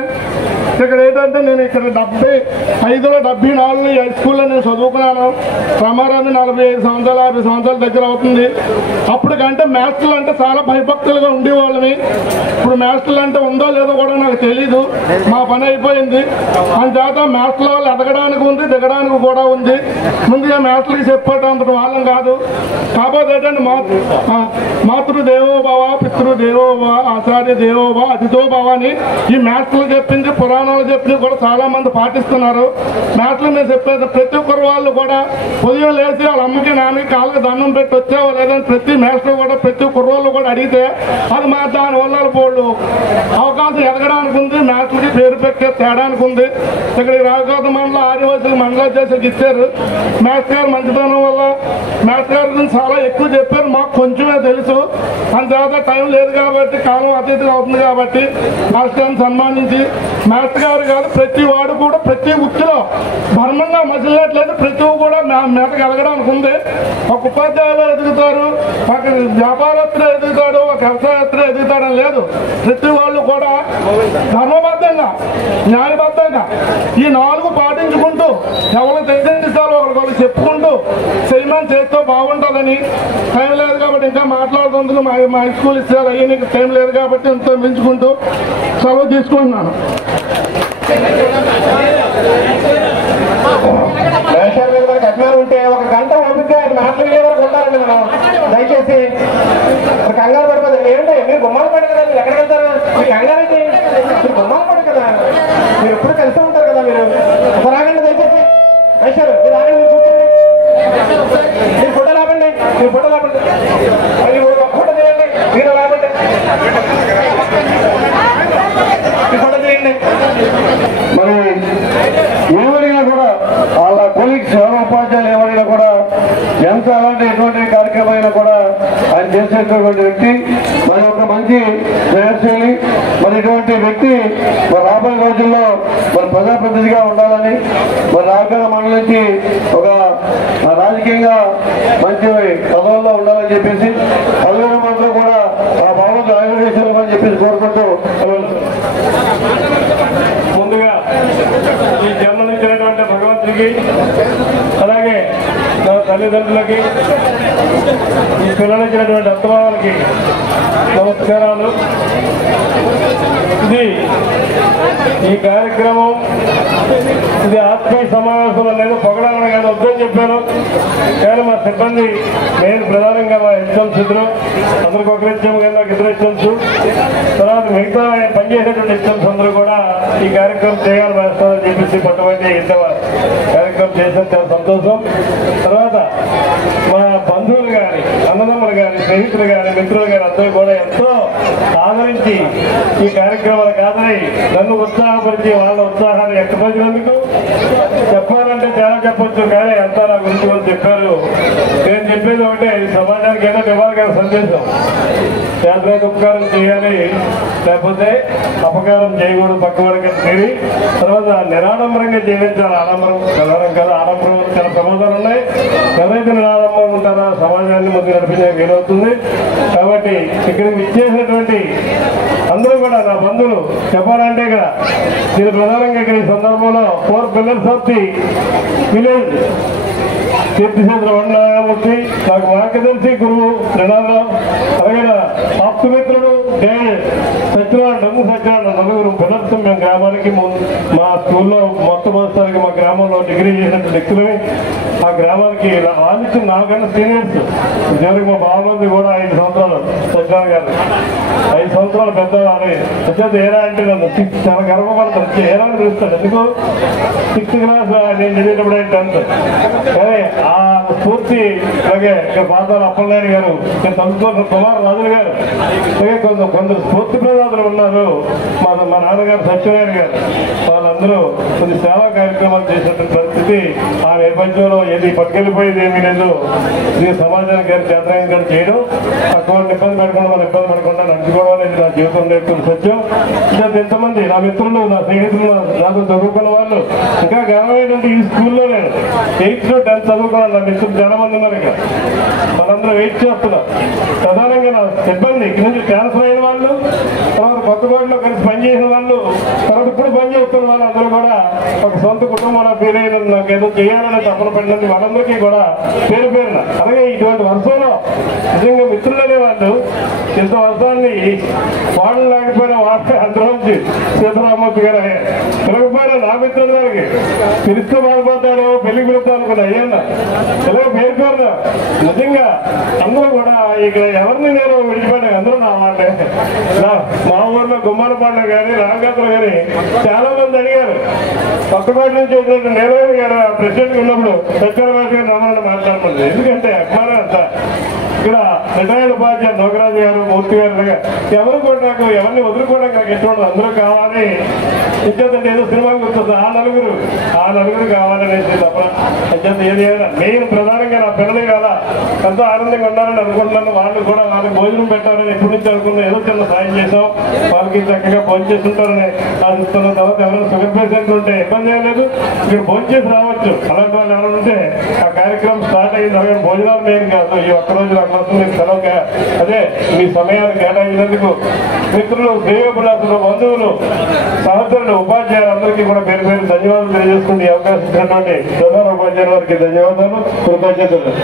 ఇక్కడ ఏంటంటే, నేను ఇక్కడ 75లో హై స్కూల్లో నేను చదువుకున్నాను. ప్రమారాన్ని 45 సంవత్సరాలు 50 సంవత్సరాల దగ్గర అవుతుంది. అప్పటికంటే మాస్టర్లు అంటే చాలా భయభక్తులుగా ఉండేవాళ్ళని. ఇప్పుడు మాస్టర్లు అంటే ఉందో లేదో కూడా నాకు తెలీదు. మా పని అయిపోయింది. అందుచేత మాస్టర్ల వాళ్ళు ఎదగడానికి ఉంది, దిగడానికి కూడా ఉంది. ముందుగా మాస్టర్కి చెప్పేటంత వాళ్ళం కాదు. కాకపోతే ఏంటంటే, మాతృదేవోభవ, పితృదేవోభవ, ఆచార్య దేవోభవ, అతిథోభవ అని ఈ మాస్టర్లు చెప్పింది, పురాణాలు చెప్పింది కూడా చాలా మంది పాటిస్తున్నారు. మాస్టర్లు మేము చెప్పేది ప్రతి ఒక్కరు వాళ్ళు కూడా ఉదయం లేచి వాళ్ళ అమ్మకి నాన్నకి కాళ్ళకి దండం పెట్టి వచ్చావో లేదని ప్రతి మాస్టర్ కూడా ప్రతి కుర్రోళ్ళు కూడా అడిగితే అది మా దానివల్ల పోళ్ళు అవకాశం ఎదగడానికి ఉంది. మాస్టర్కి పేరు పెట్టే తేడానికి ఉంది. ఇక్కడికి రాజకోట మండలం ఆదివాసీ మండలాధ్యక్షులకు ఇచ్చారు. మాస్టర్ గారు మంచితనం వల్ల మాస్టర్ గారి గురించి చాలా ఎక్కువ చెప్పారు. మాకు కొంచెమే తెలుసు. అంతేత టైం లేదు కాబట్టి, కాలం అతీతంగా అవుతుంది కాబట్టి మాస్టర్ గారిని సన్మానించి, మాస్టర్ గారు కాదు ప్రతి వాడు కూడా ప్రతి వృత్తిలో ధర్మంగా మసిలినట్లయితే ప్రతి కూడా మేతకు ఎదగడానికి ఉంది. ఒక ఉపాధ్యాయులు ఎదుగుతారు, ఒక వ్యాపారస్తులు ఎదుగుతాడు, ఒక వ్యవసాయస్తులు ఎదుగుతాడని లేదు. ప్రతి వాళ్ళు కూడా ధర్మబద్ధంగా, న్యాయబద్ధంగా ఈ 4 పాటించుకుంటూ ఎవరు తెలిసిన విషయాలు ఒకరికొకరు చెప్పుకుంటూ చేయమని చేస్తూ బాగుంటుందని. టైం లేదు కాబట్టి ఇంకా మాట్లాడుతుందుకు మా స్కూల్ ఇస్తారు అయ్యి నీకు టైం లేదు కాబట్టి ఎంతో మించుకుంటూ సెలవు తీసుకుంటున్నాను. అభిమానం ఉంటే 1 గంట ఓపిక మాట్లాడే వరకు ఉండాలండి. మనం దయచేసి కంగారు పడిపోతుంది. ఏంటంటే మీరు గుమ్మాలు పడు కదా, మీరు ఎక్కడికి వెళ్తారు? మీ కంగారు అయితే మీరు గుమ్మాలు పడు కదా, మీరు ఎప్పుడు కలిసి ఉంటారు కదా. మీరు ఒక రాగండి దయచేసి. వైశారు మీరు ఆగండి, మీరు కూర్చోండి, మీరు ఫోటో లాపండి, మీరు ఫోటో లాపండి, ఫోటో తీయండి, మీరు లాపండి, మీరు ఫోటో తీయండి. మరి ఎవరైనా కూడా వాళ్ళ కొలీగ్స్ ఎవరు ఉపాధ్యాయులు ఎవరైనా కూడా ఎంత అలాంటి ఎటువంటి కార్యక్రమం అయినా కూడా ఆయన చేసేటటువంటి వ్యక్తి, మరి ఒక మంచి ప్రయాసశీలి. మరి ఇటువంటి వ్యక్తి మరి రాబోయే రోజుల్లో మరి ప్రజాప్రతినిధిగా ఉండాలని, మరి రాజకీయ మండలి నుంచి ఒక రాజకీయంగా మంచి పదవుల్లో ఉండాలని చెప్పేసి పదవి మంత్రులు కూడా ఆ భగవంతుడు ఆయుర్వేశ్వరం చెప్పేసి కోరుకుంటూ ముందుగా ఈ జన్మనిచ్చినటువంటి భగవంతుడికి, అలాగే నా తల్లిదండ్రులకి, ఈ పిల్లలిచ్చినటువంటి అత్తమామలకి నమస్కారాలు. ఈ కార్యక్రమం ఇది ఆత్మీయ సమావేశంలో నేను పొగడాలని కాదు, వద్దని చెప్పాను. కానీ మా సిబ్బంది నేను ప్రధానంగా మా హెచ్ఎంస్ ఇద్దరు, అందరికి ఒక హెచ్ఎం కానీ నాకు 2 హెచ్ఎంస్, తర్వాత మిగతా పనిచేసేటువంటి హెచ్ఎంస్ అందరూ కూడా ఈ కార్యక్రమం చేయాలి వేస్తామని చెప్పేసి పట్టుబట్టి ఇంత కార్యక్రమం చేసిన చాలా సంతోషం. తర్వాత మా బంధువులు కానీ, అన్నదమ్ములు కానీ, స్నేహితులు కానీ, మిత్రులు కానీ అందరూ కూడా ఎంతో ఆదరించి ఈ కార్యక్రమాలకు ఆదరై నన్ను ఉత్సాహపరిచి వాళ్ళ ఉత్సాహాన్ని వ్యక్తపరిచినందుకు చెప్పాలంటే చాలా చెప్పొచ్చు, కానీ అంతా నా గురించి వాళ్ళు చెప్పారు. నేను చెప్పేది ఒకటే, సమాజానికి ఏదో ఇవ్వాలి కదా సందేశం. చేతనైతే ఉపకారం చేయాలి, లేకపోతే అపకారం చేయకూడదు పక్కవాడికి తీరి. తర్వాత నిరాడంబరంగా జీవించాలి. ఆడంబరం ప్రధానం కదా, ఆడంబరం చాలా ప్రమాదాలు ఉన్నాయి. ఎవరైతే నిరాడంబరం ఉంటారో సమాజాన్ని ముందు నడిపించే వీలవుతుంది. కాబట్టి ఇక్కడికి ఇచ్చేసినటువంటి అందరూ కూడా నా బంధువులు చెప్పాలంటే ఇక్కడ దీని ప్రధానంగా ఇక్కడ ఈ సందర్భంలో 4 పిల్లర్స్ ఆఫ్ ది విలేజ్ కీర్తిశేత్ర వండమూర్తి, నాకు మార్గదర్శి గురువు నినాదం, అలాగే ఆప్తమిత్రుడు సత్యనారాయణ నలుగురు పిల్లర్స్ మేము గ్రామానికి మా స్కూల్లో మొట్టమొదటిసారికి మా గ్రామంలో డిగ్రీ చేసినట్టు వ్యక్తులని ఆ గ్రామానికి ఆలోచన నాకన్నా సీనియర్స్. చివరికి మా బావమంది కూడా 5 సంవత్సరాలు సత్యనారాయణ గారు 5 సంవత్సరాలు పెద్దవాళ్ళు వచ్చేది. ఏరా అంటే నన్ను చాలా గర్వపడతాను. ఏరా అని పిలుస్తాడు. ఎందుకు 6th క్లాస్ నేను చదివేటప్పుడు ఏంటి అంటారు. కానీ ఆ స్ఫూర్తి అలాగే ఇక్కడ పాతాల అప్పలనాయుడు గారు, ఇక్కడ తలుచుకున్న కుమార్ రాజులు గారు, అలాగే కొందరు స్ఫూర్తి ప్రదాతలు ఉన్నారు. మా నాన్నగారు సత్యనారాయణ గారు, వాళ్ళందరూ కొన్ని సేవా కార్యక్రమాలు చేసినటువంటి పరిస్థితి. ఆ నేపథ్యంలో ఏది పట్టుకెళ్ళిపోయేది ఏమీ లేదు. ఇది సమాజానికి గారి చేతనారాయణ గారు చేయడం, తక్కువ ఇబ్బంది పెట్టకుండా మనం ఇబ్బంది పడకుండా నడుచుకోవడం అనేది నా జీవితం నేర్పుతున్న సత్యం. ఎంతమంది నా మిత్రులు, నా స్నేహితులు, నాతో చదువుకున్న వాళ్ళు, ఇంకా ఘనమైనటువంటి ఈ స్కూల్లో నేను 8th to 10th చదువుకున్నాను. నా మిత్రులు చాలా మంది ఉన్నారు. ఇక వాళ్ళందరూ వెయిట్ చేస్తున్నారు. ప్రధానంగా నా సిబ్బంది ఇక్కడి నుంచి ట్రాన్స్ఫర్ అయిన వాళ్ళు, తర్వాత కొత్తగూడలో కలిసి పనిచేసిన వాళ్ళు, తర్వాత ఇప్పుడు పనిచేస్తున్న వాళ్ళు అందరూ కూడా ఒక సొంత కుటుంబంలో పేరైన నాకు ఏదో చేయాలని తపన పడినది వాళ్ళందరికీ కూడా పేరు పేరున. అలాగే ఇటువంటి వర్షంలో నిజంగా మిత్రులు అనేవాళ్ళు ఇంత వర్షాన్ని వాడలు లేకపోయినా వాడే అందులోంచి సీతారామూర్తి గారు పిలకపోయినా నా మిత్రుల గారికి పిలిస్తే బాధపడతాడు, పెళ్లి పిలుస్తా అనుకున్నా అయ్యన్నా ఇలా పేరుకోరు. నిజంగా అందరూ కూడా ఇక్కడ ఎవరిని నేను విడిచిపెట్టాను. అందరూ నా వాళ్ళే. మా ఊర్లో గుమ్మలపాడులో కానీ రాంగాతలు కానీ చాలా మంది అడిగారు. పక్కపాటి నుంచి వచ్చినట్టు నేరవేరు గారు ప్రెసిడెంట్ ఉన్నప్పుడు సత్యనారాయణ గారు రమ్మని మాట్లాడుతుంది. ఎందుకంటే అభిమానం అంత ఇక్కడ రిటైర్డ్ ఉపాధ్యాయులు నోకరాజు గారు, మూర్తి గారు, ఎవరు కూడా నాకు ఎవరిని వదులుకోవడానికి నాకు ఎటువంటి అందరూ కావాలి ఇచ్చేదంటే ఏదో సినిమా గుర్తుంది. ఆ నలుగురు కావాలనేసి తప్ప ఇచ్చేది ఏది నేను ప్రధానంగా నా పిల్లలే కదా ఎంతో ఆనందంగా ఉండాలని అనుకుంటున్నాను. వాళ్ళు కూడా వాళ్ళకి భోజనం పెట్టాలని ఎప్పటి నుంచి అనుకున్నా. ఏదో చిన్న సాయం చేసాం, వాళ్ళకి చక్కగా భోజనం చేస్తుంటారని ఆశిస్తున్న. తర్వాత ఎవరైనా షుగర్ పేషెంట్లు ఉంటే ఇబ్బంది ఏం లేదు, ఇక్కడ భోజనం చేసి రావచ్చు. అలాంటి వాళ్ళు ఎవరైనా ఉంటే ఆ కార్యక్రమం స్టార్ట్ అయింది. అలాగే భోజనాలు మేము కాదు, ఈ ఒక్కరోజు మీకు సెలవు. అదే మీ సమయాన్ని కేటాయించినందుకు మిత్రులు, దేవపురాసులు, బంధువులు, సహచరులు, ఉపాధ్యాయులు అందరికీ కూడా పేరు పేరు ధన్యవాదాలు తెలియజేసుకుంటే అవకాశం ఇచ్చినటువంటి ప్రధాన ఉపాధ్యాయుల వారికి ధన్యవాదాలు, కృతజ్ఞతలు.